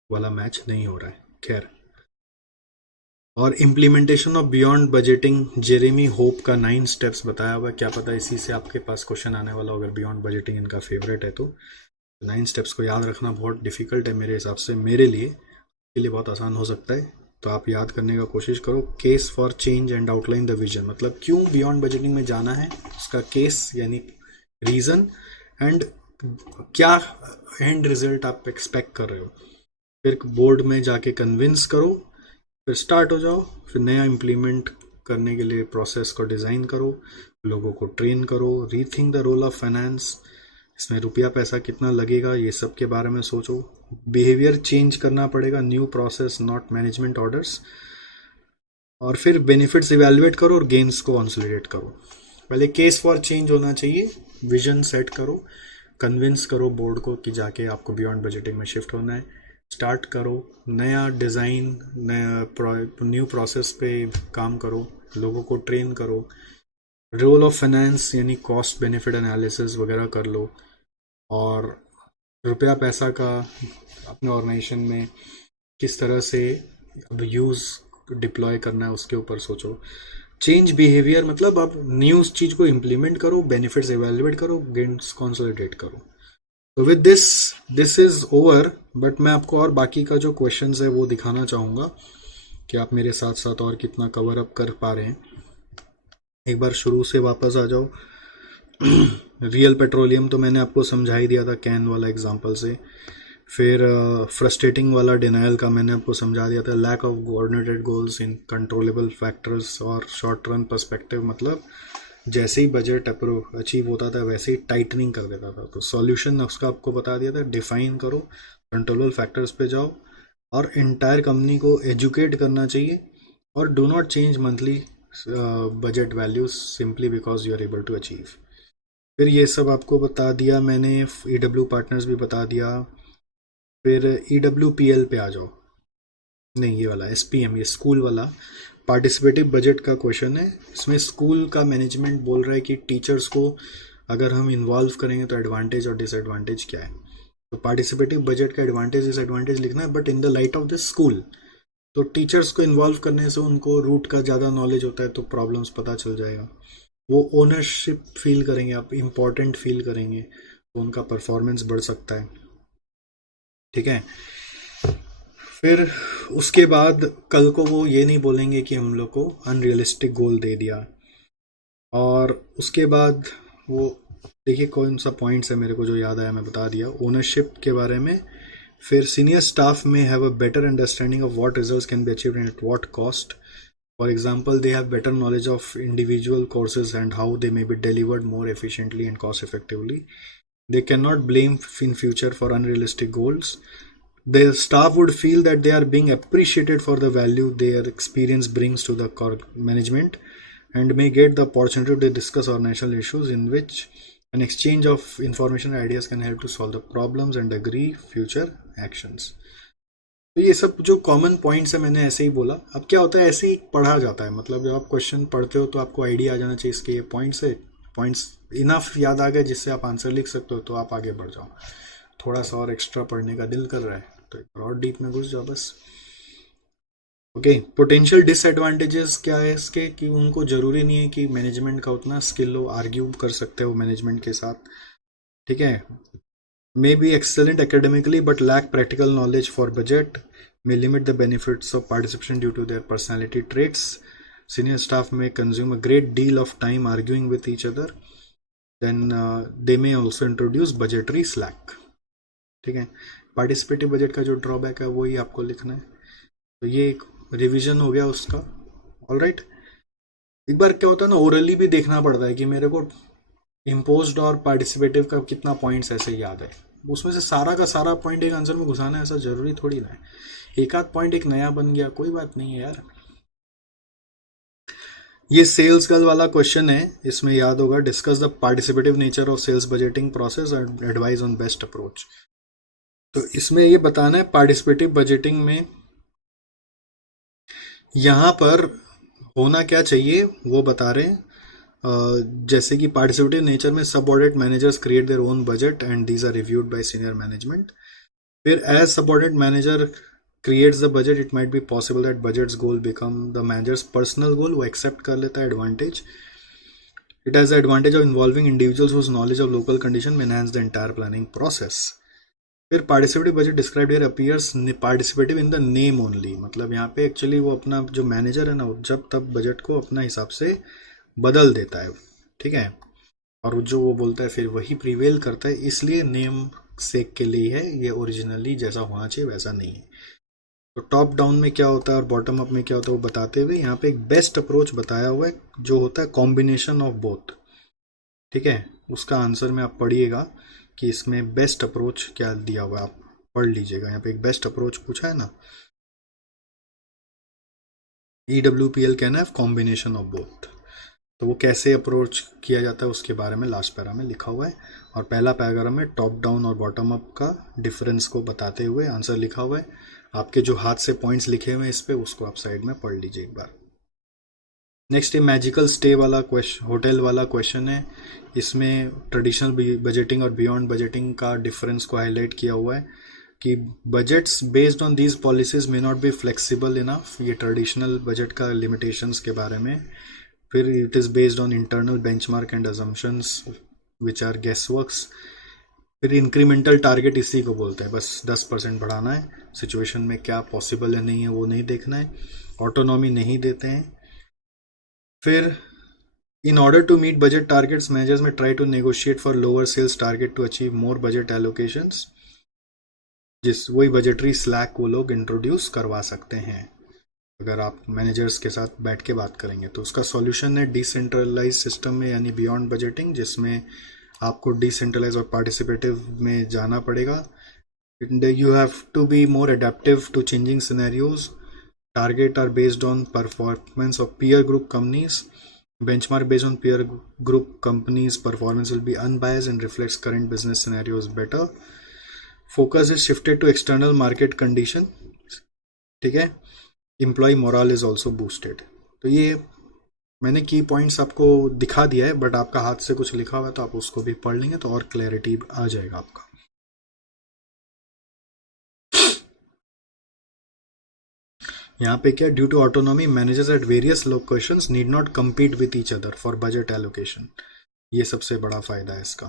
वाला मैच नहीं हो रहा है, खैर। और implementation of beyond budgeting, Jeremy hope का 9 स्टेप्स बताया हुआ, क्या पता इसी से आपके पास क्वेश्चन आने वाला हो, अगर बियॉन्ड बजटिंग इनका फेवरेट है तो। 9 स्टेप्स को याद रखना बहुत डिफिकल्ट है मेरे हिसाब से, मेरे लिए, के लिए बहुत आसान हो सकता है। तो आप याद करने का कोशिश करो। Case for change and outline the vision, मतलब क्यों बियॉन्ड बजटिंग में जाना है, उसका केस यानी रीज़न, एंड क्या एंड रिजल्ट आप एक्सपेक्ट कर रहे हो। फिर बोर्ड में जाके कन्विंस करो, फिर स्टार्ट हो जाओ, फिर नया इम्प्लीमेंट करने के लिए प्रोसेस को डिज़ाइन करो, लोगों को ट्रेन करो, rethink the role of finance, इसमें रुपया पैसा कितना लगेगा ये सब के बारे में सोचो। बिहेवियर चेंज करना पड़ेगा, new process not management orders. और फिर बेनिफिट्स इवेलुएट करो और गेन्स को कंसोलिडेट करो। पहले केस फॉर चेंज होना चाहिए, विजन सेट करो, कन्विंस करो बोर्ड को कि जाके आपको बियॉन्ड बजटिंग में शिफ्ट होना है, स्टार्ट करो, नया डिज़ाइन, नया न्यू प्रोसेस पे काम करो, लोगों को ट्रेन करो, रोल ऑफ फाइनेंस यानी कॉस्ट बेनिफिट एनालिसिस वगैरह कर लो, और रुपया पैसा का अपने ऑर्गेनाइजेशन में किस तरह से अब यूज़ डिप्लॉय करना है उसके ऊपर सोचो। चेंज बिहेवियर मतलब आप न्यू चीज़ को इम्प्लीमेंट करो, बेनिफिट्स एवेलुएट करो, गेन्स कंसोलिडेट करो। तो with this is over, but मैं आपको और बाकी का जो क्वेश्चंस है वो दिखाना चाहूँगा कि आप मेरे साथ साथ और कितना कवर अप कर पा रहे हैं। एक बार शुरू से वापस आ जाओ। रियल पेट्रोलियम तो मैंने आपको समझा ही दिया था कैन वाला एग्जांपल से। फिर फ्रस्ट्रेटिंग वाला डिनायल का मैंने आपको समझा दिया था। Lack of coordinated goals in controllable factors और शॉर्ट रन पर्सपेक्टिव, मतलब जैसे ही बजट अचीव होता था वैसे ही टाइटनिंग कर देता था। तो सॉल्यूशन उसका आपको बता दिया था, डिफाइन करो, कंट्रोलेबल फैक्टर्स पे जाओ और इंटायर कंपनी को एजुकेट करना चाहिए, और do not change monthly budget values simply because you are able to achieve. फिर ये सब आपको बता दिया मैंने, EW पार्टनर्स भी बता दिया। फिर EWPL पे आ जाओ, नहीं ये वाला SPM, ये स्कूल वाला पार्टिसिपेटिव बजट का क्वेश्चन है। इसमें स्कूल का मैनेजमेंट बोल रहा है कि टीचर्स को अगर हम इन्वॉल्व करेंगे तो एडवांटेज और डिसएडवांटेज क्या है। तो पार्टिसिपेटिव बजट का एडवांटेज डिसएडवांटेज लिखना है, but in the light of the school. तो टीचर्स को इन्वॉल्व करने से उनको रूट का ज़्यादा नॉलेज होता है, तो प्रॉब्लम्स पता चल जाएगा, वो ओनरशिप फील करेंगे, आप इम्पॉर्टेंट फील करेंगे, तो उनका परफॉर्मेंस बढ़ सकता है। ठीक है। फिर उसके बाद कल को वो ये नहीं बोलेंगे कि हम लोग को अनरियलिस्टिक गोल दे दिया। और उसके बाद वो देखिए कौन सा पॉइंट्स है मेरे को जो याद आया मैं बता दिया ओनरशिप के बारे में। फिर सीनियर स्टाफ में have a better understanding of what results can be achieved and at what cost. For example, they have better knowledge of individual courses and how they may be delivered more efficiently and cost effectively. They cannot blame in future for unrealistic goals. The staff would feel that they are being appreciated for the value their experience brings to the management, and may get the opportunity to discuss organizational issues in which an exchange of information and ideas can help to solve the problems and agree future actions. तो ये सब जो कॉमन पॉइंट्स है मैंने ऐसे ही बोला। अब क्या होता है, ऐसे ही पढ़ा जाता है, मतलब जब आप क्वेश्चन पढ़ते हो तो आपको आइडिया आ जाना चाहिए इसके ये पॉइंट्स है, पॉइंट्स इनफ याद आ गए जिससे आप आंसर लिख सकते हो, तो आप आगे बढ़ जाओ। थोड़ा सा और एक्स्ट्रा पढ़ने का दिल कर रहा है तो एक बार और डीप में घुस जाओ बस। ओके, पोटेंशियल डिसएडवांटेजेस क्या है इसके, कि उनको ज़रूरी नहीं है कि मैनेजमेंट का उतना स्किल हो, आर्ग्यू कर सकते हो मैनेजमेंट के साथ। ठीक है। may be excellent academically but lack practical knowledge for budget, may limit the benefits of participation due to their personality traits. Senior staff may consume a great deal of time arguing with each other. Then they may also introduce budgetary slack. ठीक है। पार्टिसिपेटिव बजट का जो ड्रॉबैक है वही आपको लिखना है। तो ये एक रिवीजन हो गया उसका। All right. एक बार क्या होता है ना, ओरली भी देखना पड़ता है कि मेरे को इम्पोज्ड और पार्टिसिपेटिव का कितना पॉइंट्स ऐसे याद है, उसमें से सारा का सारा पॉइंट एक आंसर में घुसाना है ऐसा जरूरी थोड़ी ना है। एक आध पॉइंट एक नया बन गया कोई बात नहीं है यार। ये सेल्स गर्ल वाला क्वेश्चन है, इसमें याद होगा discuss the participative nature of sales budgeting process and advice on best approach. तो इसमें ये बताना है पार्टिसिपेटिव बजटिंग में यहाँ पर होना क्या चाहिए वो बता रहे हैं। जैसे कि पार्टिसिपेटिव नेचर में subordinate managers create their own budget and these are reviewed by senior management. फिर as subordinate manager creates the budget, it might be possible that budgets goal become the managers personal goal, वो एक्सेप्ट कर लेता है advantage. It has the advantage of involving individuals whose knowledge of local condition may enhance the entire planning process. फिर participative budget described here appears participative in the name only, मतलब यहाँ पे एक्चुअली वो अपना जो मैनेजर है ना, वो जब तब बजट को अपना हिसाब से बदल देता है, ठीक है, और जो वो बोलता है फिर वही प्रिवेल करता है, इसलिए नेम सेक के लिए है, ये ओरिजिनली जैसा होना चाहिए वैसा नहीं है। तो टॉप डाउन में क्या होता है और बॉटम अप में क्या होता है वो बताते हुए यहाँ पे एक बेस्ट अप्रोच बताया हुआ है जो होता है कॉम्बिनेशन ऑफ बोथ, ठीक है। उसका आंसर में आप पढ़िएगा कि इसमें बेस्ट अप्रोच क्या दिया हुआ है, आप पढ़ लीजिएगा। यहाँ पे एक बेस्ट अप्रोच पूछा है ना, EWPL कहना है कॉम्बिनेशन ऑफ बोथ, तो वो कैसे अप्रोच किया जाता है उसके बारे में लास्ट पैरा में लिखा हुआ है, और पहला पैराग्राफ में टॉप डाउन और बॉटम अप का डिफरेंस को बताते हुए आंसर लिखा हुआ है। आपके जो हाथ से पॉइंट्स लिखे हुए हैं इस पे, उसको आप साइड में पढ़ लीजिए एक बार। नेक्स्ट ये मैजिकल स्टे वाला क्वेश्चन, होटल वाला क्वेश्चन है। इसमें ट्रेडिशनल बजटिंग और बियॉन्ड बजटिंग का डिफरेंस को हाईलाइट किया हुआ है कि budgets based on these policies may not be flexible enough, ये ट्रेडिशनल बजट का लिमिटेशंस के बारे में। फिर it is based on internal benchmark and assumptions which are guess works. फिर इंक्रीमेंटल टारगेट इसी को बोलते हैं, बस 10% बढ़ाना है, सिचुएशन में क्या पॉसिबल है नहीं है वो नहीं देखना है, ऑटोनॉमी नहीं देते हैं। फिर in order to meet budget targets managers may try to negotiate for lower sales target to achieve more budget allocations, जिस वही बजटरी स्लैक वो लोग इंट्रोड्यूस करवा सकते हैं अगर आप मैनेजर्स के साथ बैठ के बात करेंगे। तो उसका सॉल्यूशन है डिसेंट्रलाइज सिस्टम में यानी बियॉन्ड बजटिंग, जिसमें आपको डिसेंट्रलाइज और पार्टिसिपेटिव में जाना पड़ेगा। You have to be more adaptive to changing scenarios. Target are based on performance of peer group companies. Benchmark based on peer group companies' performance will be unbiased and reflects current business scenarios better. Focus is shifted to external market condition. ठीक है, employee morale is also boosted. तो ये मैंने की पॉइंट्स आपको दिखा दिया है, बट आपका हाथ से कुछ लिखा हुआ है तो आप उसको भी पढ़ लेंगे तो और क्लैरिटी आ जाएगा आपका। यहाँ पे क्या, due to autonomy managers at various locations need not compete with each other for budget allocation, ये सबसे बड़ा फायदा है इसका।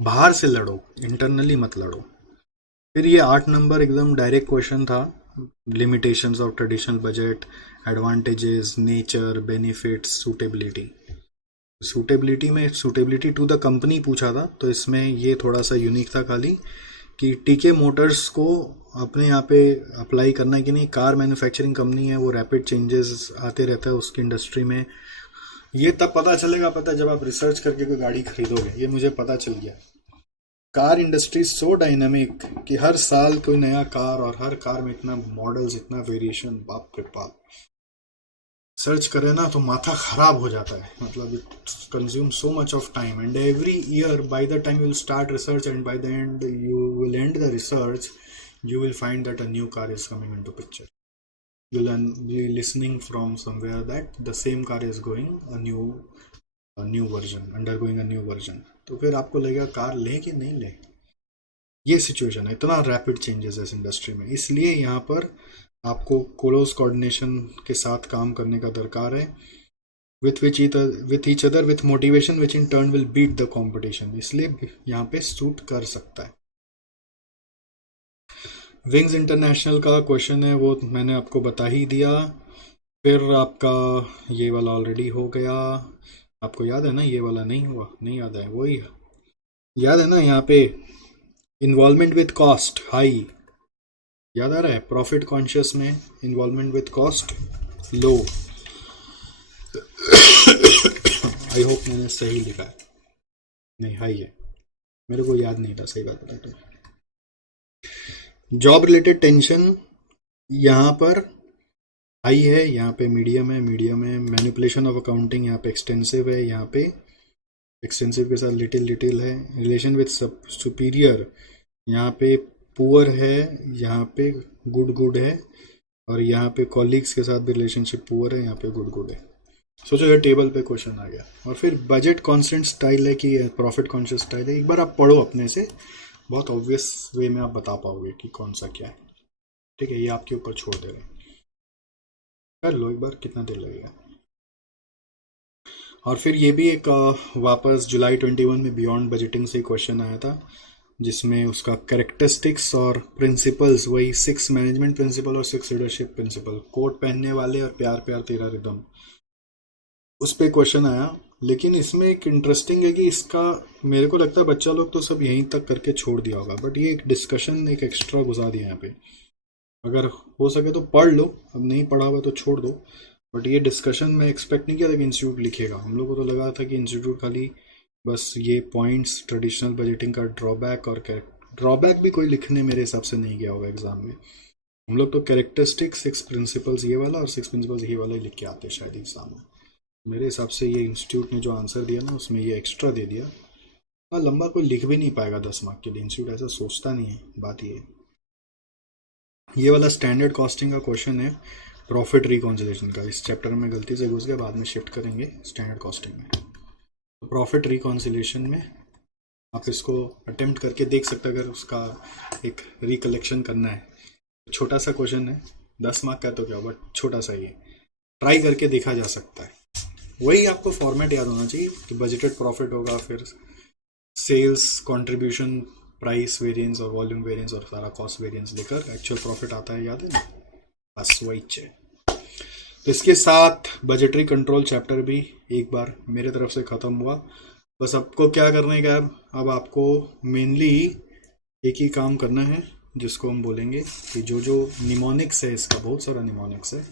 बाहर से लड़ो, इंटरनली मत लड़ो। फिर ये 8 नंबर एकदम डायरेक्ट क्वेश्चन था, limitations of traditional budget, advantages, nature, benefits, suitability. Suitability में सूटेबिलिटी टू द कंपनी पूछा था, तो इसमें ये थोड़ा सा यूनिक था खाली कि टीके मोटर्स को अपने यहाँ पे अप्लाई करना है कि नहीं। कार मैन्युफैक्चरिंग कंपनी है, वो रैपिड चेंजेस आते रहता है उसकी इंडस्ट्री में। ये तब पता चलेगा, पता जब आप रिसर्च करके कोई गाड़ी खरीदोगे, ये मुझे पता चल गया। कार इंडस्ट्री सो डायनामिक कि हर साल कोई नया कार, और हर कार में इतना मॉडल्स, इतना वेरिएशन, बाप रे बाप। सर्च करें ना तो माथा खराब हो जाता है, मतलब it consume so much of time and every year by the time you will start research and by the end you will and the research, you will find that a new car is coming into picture. You'll be listening from somewhere that the same car is going a new version, undergoing a new version. तो फिर आपको लगेगा कार लें कि नहीं लें। ये सिचुएशन है, इतना रैपिड चेंजेस है इस इंडस्ट्री में, इसलिए यहाँ पर आपको क्लोज कोऑर्डिनेशन के साथ काम करने का दरकार है, with each other with motivation which in turn will beat the competition, इसलिए यहाँ पे सूट कर सकता है। विंग्स इंटरनेशनल का क्वेश्चन है, वो मैंने आपको बता ही दिया। फिर आपका ये वाला ऑलरेडी हो गया, आपको याद है ना, ये वाला नहीं हुआ, नहीं याद है, वही याद है ना। यहाँ पे इन्वॉल्वमेंट विथ कॉस्ट हाई, याद आ रहा है। प्रॉफिट कॉन्शियस में involvement with cost low. I hope मैंने सही लिखा है, नहीं हाई है, मेरे को याद नहीं था, सही बात बता। तो जॉब रिलेटेड टेंशन यहाँ पर हाई है, यहाँ पे मीडियम है, मीडियम है। मैनिपुलेशन ऑफ अकाउंटिंग यहाँ पे एक्सटेंसिव है, यहाँ पे एक्सटेंसिव के साथ लिटिल है। रिलेशन विथ सुपीरियर यहाँ पे पुअर है, यहाँ पे गुड है, और यहाँ पे कॉलीग्स के साथ भी रिलेशनशिप पुअर है, यहाँ पे गुड है। सोचो यार टेबल पे क्वेश्चन आ गया। और फिर बजट कॉन्स्टेंट स्टाइल है कि प्रॉफिट कॉन्शियस स्टाइल है, एक बार आप पढ़ो अपने से, बहुत ऑब्वियस वे में आप बता पाओगे कि कौन सा क्या है। ठीक है, ये आपके ऊपर छोड़ दे रहे हैं, कर लो एक बार, कितना देर लगेगा। और फिर ये भी एक वापस जुलाई 21 में बियॉन्ड बजटिंग से क्वेश्चन आया था, जिसमें उसका कैरेक्टरिस्टिक्स और प्रिंसिपल्स, वही 6 मैनेजमेंट प्रिंसिपल और 6 लीडरशिप प्रिंसिपल, कोट पहनने वाले और प्यार प्यार तेरा रिदम, उस पर क्वेश्चन आया। लेकिन इसमें एक इंटरेस्टिंग है कि इसका मेरे को लगता है बच्चा लोग तो सब यहीं तक करके छोड़ दिया होगा, बट ये एक डिस्कशन एक एक्स्ट्रा घुसा दिया यहाँ पे। अगर हो सके तो पढ़ लो, अब नहीं पढ़ा हुआ तो छोड़ दो। बट ये डिस्कशन में एक्सपेक्ट नहीं किया था कि इंस्टीट्यूट लिखेगा। हम लोग को तो लगा था कि इंस्टीट्यूट खाली बस ये पॉइंट्स, ट्रेडिशनल बजटिंग का ड्रॉबैक, और ड्रॉबैक भी कोई लिखने मेरे हिसाब से नहीं गया होगा एग्जाम में। हम लोग तो कैरेक्टरिस्टिक्स, 6 प्रिंसिपल्स ये वाला और 6 प्रिंसिपल्स ये वाला ही लिख के आते शायद एग्जाम में। मेरे हिसाब से ये इंस्टीट्यूट ने जो आंसर दिया ना, उसमें ये एक्स्ट्रा दे दिया। इतना लंबा कोई लिख भी नहीं पाएगा 10 मार्क के लिए, इंस्टीट्यूट ऐसा सोचता नहीं है। बात ये वाला स्टैंडर्ड कॉस्टिंग का क्वेश्चन है, प्रॉफिट रिकॉन्सिलेशन का। इस चैप्टर में गलती से घुस गया, बाद में शिफ्ट करेंगे स्टैंडर्ड कॉस्टिंग में। तो प्रॉफिट रिकॉन्सिलेशन में आप इसको अटेम्प्ट करके देख सकते हैं, अगर उसका एक रिकलेक्शन करना है। छोटा सा क्वेश्चन है, 10 मार्क का तो क्या, बट छोटा सा ही है, ट्राई करके देखा जा सकता है। वही आपको फॉर्मेट याद होना चाहिए कि बजटेड प्रॉफिट होगा, फिर सेल्स कंट्रीब्यूशन, प्राइस वेरिएंस और वॉल्यूम वेरिएंस और सारा कॉस्ट वेरिएंस लेकर एक्चुअल प्रॉफिट आता है, याद है ना? बस वही है। तो इसके साथ बजटरी कंट्रोल चैप्टर भी एक बार मेरे तरफ से ख़त्म हुआ। बस आपको क्या करने का है, अब आपको मेनली एक ही काम करना है, जिसको हम बोलेंगे कि जो जो निमोनिक्स है, इसका बहुत सारा निमोनिक्स है,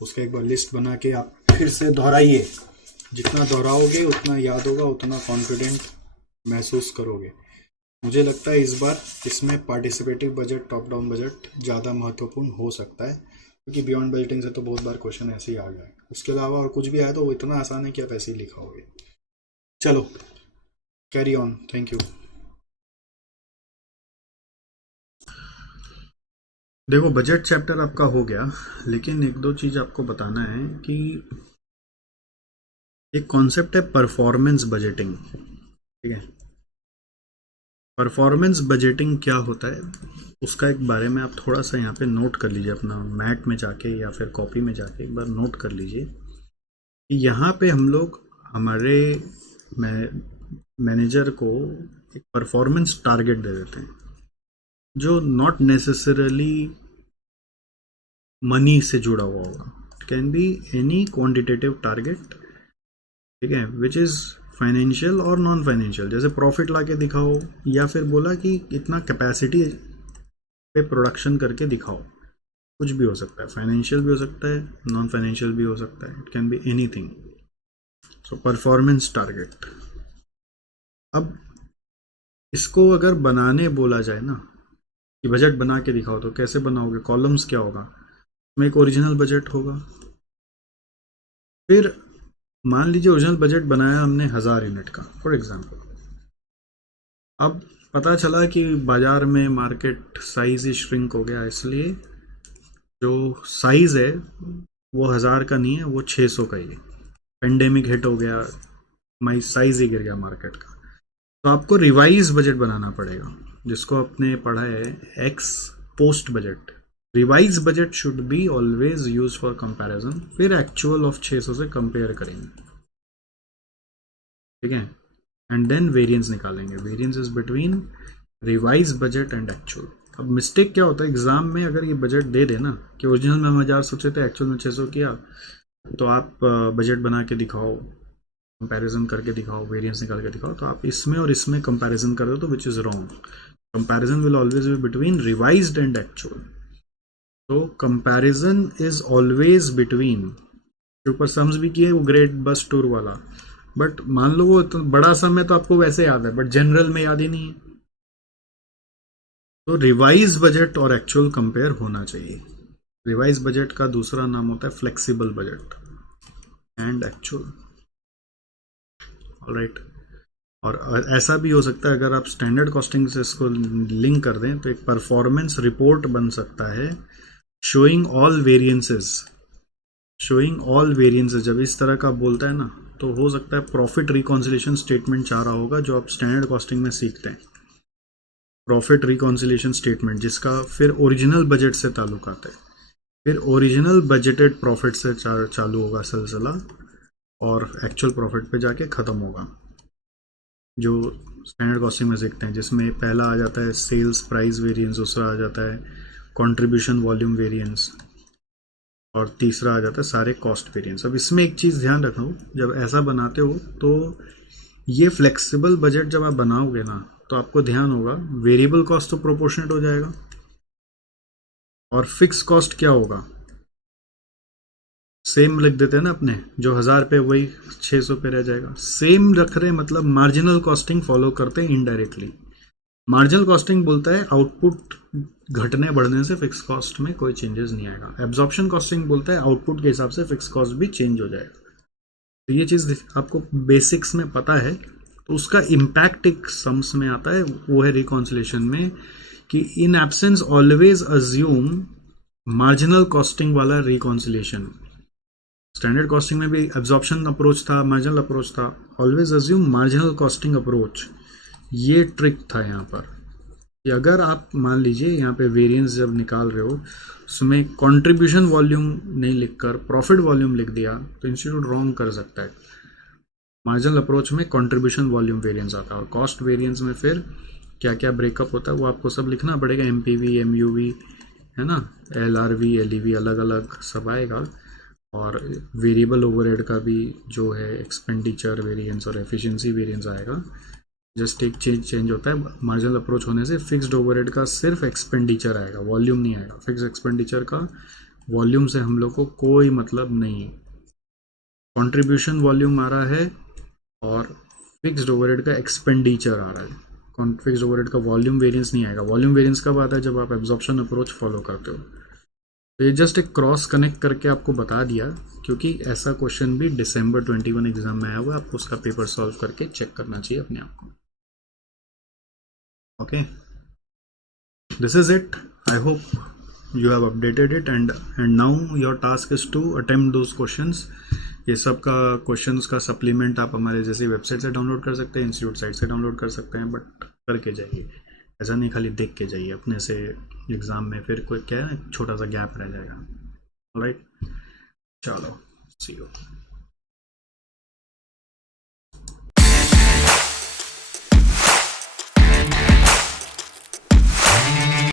उसका एक बार लिस्ट बना के आप फिर से दोहराइए। जितना दोहराओगे उतना याद होगा, उतना कॉन्फिडेंट महसूस करोगे। मुझे लगता है इस बार इसमें participative budget, top down budget ज़्यादा महत्वपूर्ण हो सकता है, क्योंकि बियॉन्ड बजटिंग से तो बहुत बार क्वेश्चन ऐसे ही आ गया है। उसके अलावा और कुछ भी आया तो वो इतना आसान है कि आप ऐसे ही लिखाओगे। चलो कैरी ऑन, थैंक यू। देखो बजट चैप्टर आपका हो गया, लेकिन एक दो चीज़ आपको बताना है कि एक कॉन्सेप्ट है परफॉर्मेंस बजटिंग, ठीक है? परफॉर्मेंस बजटिंग क्या होता है, उसका एक बारे में आप थोड़ा सा यहाँ पे नोट कर लीजिए, अपना मैट में जाके या फिर कॉपी में जाके एक बार नोट कर लीजिए कि यहाँ पे हम लोग हमारे मैनेजर को एक परफॉर्मेंस टारगेट दे देते हैं, जो नॉट नेसेसरली मनी से जुड़ा हुआ होगा। It can be any quantitative target, ठीक है, विच इज़ फाइनेंशियल और नॉन फाइनेंशियल। जैसे प्रॉफिट ला के दिखाओ, या फिर बोला कि इतना कैपेसिटी पे प्रोडक्शन करके दिखाओ, कुछ भी हो सकता है, फाइनेंशियल भी हो सकता है, नॉन फाइनेंशियल भी हो सकता है, it can be anything. So performance target. अब इसको अगर बनाने बोला जाए ना कि बजट बना के दिखाओ, तो कैसे बनाओगे? कॉलम्स क्या होगा, में एक ओरिजिनल बजट होगा। फिर मान लीजिए ओरिजिनल बजट बनाया हमने 1000 यूनिट का फॉर एग्जांपल। अब पता चला कि बाज़ार में मार्केट साइज़ ही श्रिंक हो गया, इसलिए जो साइज़ है वो 1000 का नहीं है, वो 600 का ही है। पेंडेमिक हिट हो गया, माई साइज़ ही गिर गया मार्केट का, तो आपको रिवाइज बजट बनाना पड़ेगा, जिसको आपने पढ़ा है x post budget. Revise budget should be always use for comparison, फिर एक्चुअल ऑफ 600 से कंपेयर करेंगे, ठीक है, एंड देन वेरिएंस निकालेंगे। Variance is between revise budget and actual. अब मिस्टेक क्या होता है एग्जाम में, अगर ये बजट दे देना कि ओरिजिनल में हम 1000 सोचे थे, एक्चुअल में 600 किया, तो आप बजट बना के दिखाओ, कंपैरिजन करके दिखाओ, वेरिएंस निकाल के दिखाओ, तो आप इसमें और इसमें कंपैरिजन कर दो, तो which is wrong. Comparison will always be between revised and actual. तो कंपैरिजन इज ऑलवेज बिटवीन, के ऊपर सम्स भी किए वो ग्रेट बस टूर वाला, बट मान लो वो तो बड़ा सम है तो आपको वैसे याद है, बट जनरल में याद ही नहीं है। तो रिवाइज बजट और एक्चुअल कंपेयर होना चाहिए। रिवाइज बजट का दूसरा नाम होता है flexible budget and actual, alright. और ऐसा भी हो सकता है, अगर आप स्टैंडर्ड कॉस्टिंग से इसको लिंक कर दें, तो एक परफॉर्मेंस रिपोर्ट बन सकता है showing all variances. Showing all variances जब इस तरह का बोलता है ना, तो हो सकता है प्रॉफिट रिकॉन्सिलेशन स्टेटमेंट चाह रहा होगा, जो आप स्टैंडर्ड कॉस्टिंग में सीखते हैं। प्रॉफिट रिकॉन्सिलेशन स्टेटमेंट, जिसका फिर ओरिजिनल बजट से ताल्लुक आता है, फिर ओरिजिनल बजटेड प्रॉफिट से चालू होगा सिलसिला, और एक्चुअल प्रॉफिट पे जाके ख़त्म होगा, जो स्टैंडर्ड कॉस्टिंग में सीखते हैं, जिसमें पहला आ जाता है सेल्स प्राइस वेरिएंस, दूसरा आ जाता है कंट्रीब्यूशन वॉल्यूम वेरिएंस, और तीसरा आ जाता है सारे कॉस्ट वेरिएंस। अब इसमें एक चीज़ ध्यान रखना, जब ऐसा बनाते हो तो ये फ्लेक्सिबल बजट जब आप बनाओगे ना, तो आपको ध्यान होगा वेरिएबल कॉस्ट तो प्रोपोर्शनेट हो जाएगा, और फिक्स कॉस्ट क्या होगा, सेम लिख देते हैं ना अपने, जो 1000 पे वही 600 पे रह जाएगा। सेम रख रहे मतलब मार्जिनल कॉस्टिंग फॉलो करते हैं इनडायरेक्टली। मार्जिनल कॉस्टिंग बोलता है आउटपुट घटने बढ़ने से फिक्स कॉस्ट में कोई चेंजेस नहीं आएगा। एब्जॉर्प्शन कॉस्टिंग बोलता है आउटपुट के हिसाब से फिक्स कॉस्ट भी चेंज हो जाएगा। तो ये चीज़ आपको बेसिक्स में पता है, तो उसका इम्पैक्ट एक सम्स में आता है, वो है रिकॉन्सिलेशन में, कि in absence always assume marginal costing वाला रिकॉन्सिलेशन। स्टैंडर्ड कॉस्टिंग में भी एब्जॉर्प्शन अप्रोच था, मार्जिनल अप्रोच था, always assume marginal costing approach. ये ट्रिक था यहाँ पर कि अगर आप मान लीजिए यहाँ पे वेरिएंस जब निकाल रहे हो, उसमें कंट्रीब्यूशन वॉल्यूम नहीं लिखकर प्रॉफिट वॉल्यूम लिख दिया तो इंस्टीट्यूट रॉन्ग कर सकता है। मार्जिनल अप्रोच में कंट्रीब्यूशन वॉल्यूम वेरिएंस आता है, और कॉस्ट वेरिएंस में फिर क्या क्या ब्रेकअप होता है वो आपको सब लिखना पड़ेगा, एमपीवी, एमयूवी, है ना, एलआरवी, एलईवी, अलग अलग सब आएगा। और वेरिएबल ओवरहेड का भी जो है एक्सपेंडिचर वेरिएंस और एफिशिएंसी वेरिएंस आएगा। जस्ट एक चेंज होता है, मार्जिनल अप्रोच होने से फिक्स्ड ओवरहेड का सिर्फ एक्सपेंडिचर आएगा, वॉल्यूम नहीं आएगा। फिक्स एक्सपेंडिचर का वॉल्यूम से हम लोग को कोई मतलब नहीं है। कंट्रीब्यूशन वॉल्यूम आ रहा है और फिक्स्ड ओवरहेड का एक्सपेंडिचर आ रहा है, फिक्स्ड ओवरहेड का वॉल्यूम वेरिएंस नहीं आएगा। वॉल्यूम वेरिएंस कब आता है, जब आप एब्जॉर्प्शन अप्रोच फॉलो करते हो। तो ये जस्ट एक क्रॉस कनेक्ट करके आपको बता दिया, क्योंकि ऐसा क्वेश्चन भी दिसंबर 21 एग्जाम में आया हुआ है, आपको उसका पेपर सॉल्व करके चेक करना चाहिए अपने आप को। Okay, this is it. I hope you have updated it, and now your task is to attempt those questions. ये सब का क्वेश्चंस का सप्लीमेंट आप हमारे जैसी वेबसाइट से डाउनलोड कर सकते हैं, इंस्टीट्यूट साइट से डाउनलोड कर सकते हैं, बट करके जाइए, ऐसा नहीं खाली देख के जाइए अपने से। एग्ज़ाम में फिर कोई क्या है, छोटा सा गैप रह जाएगा। राइट, चलो, सी यू।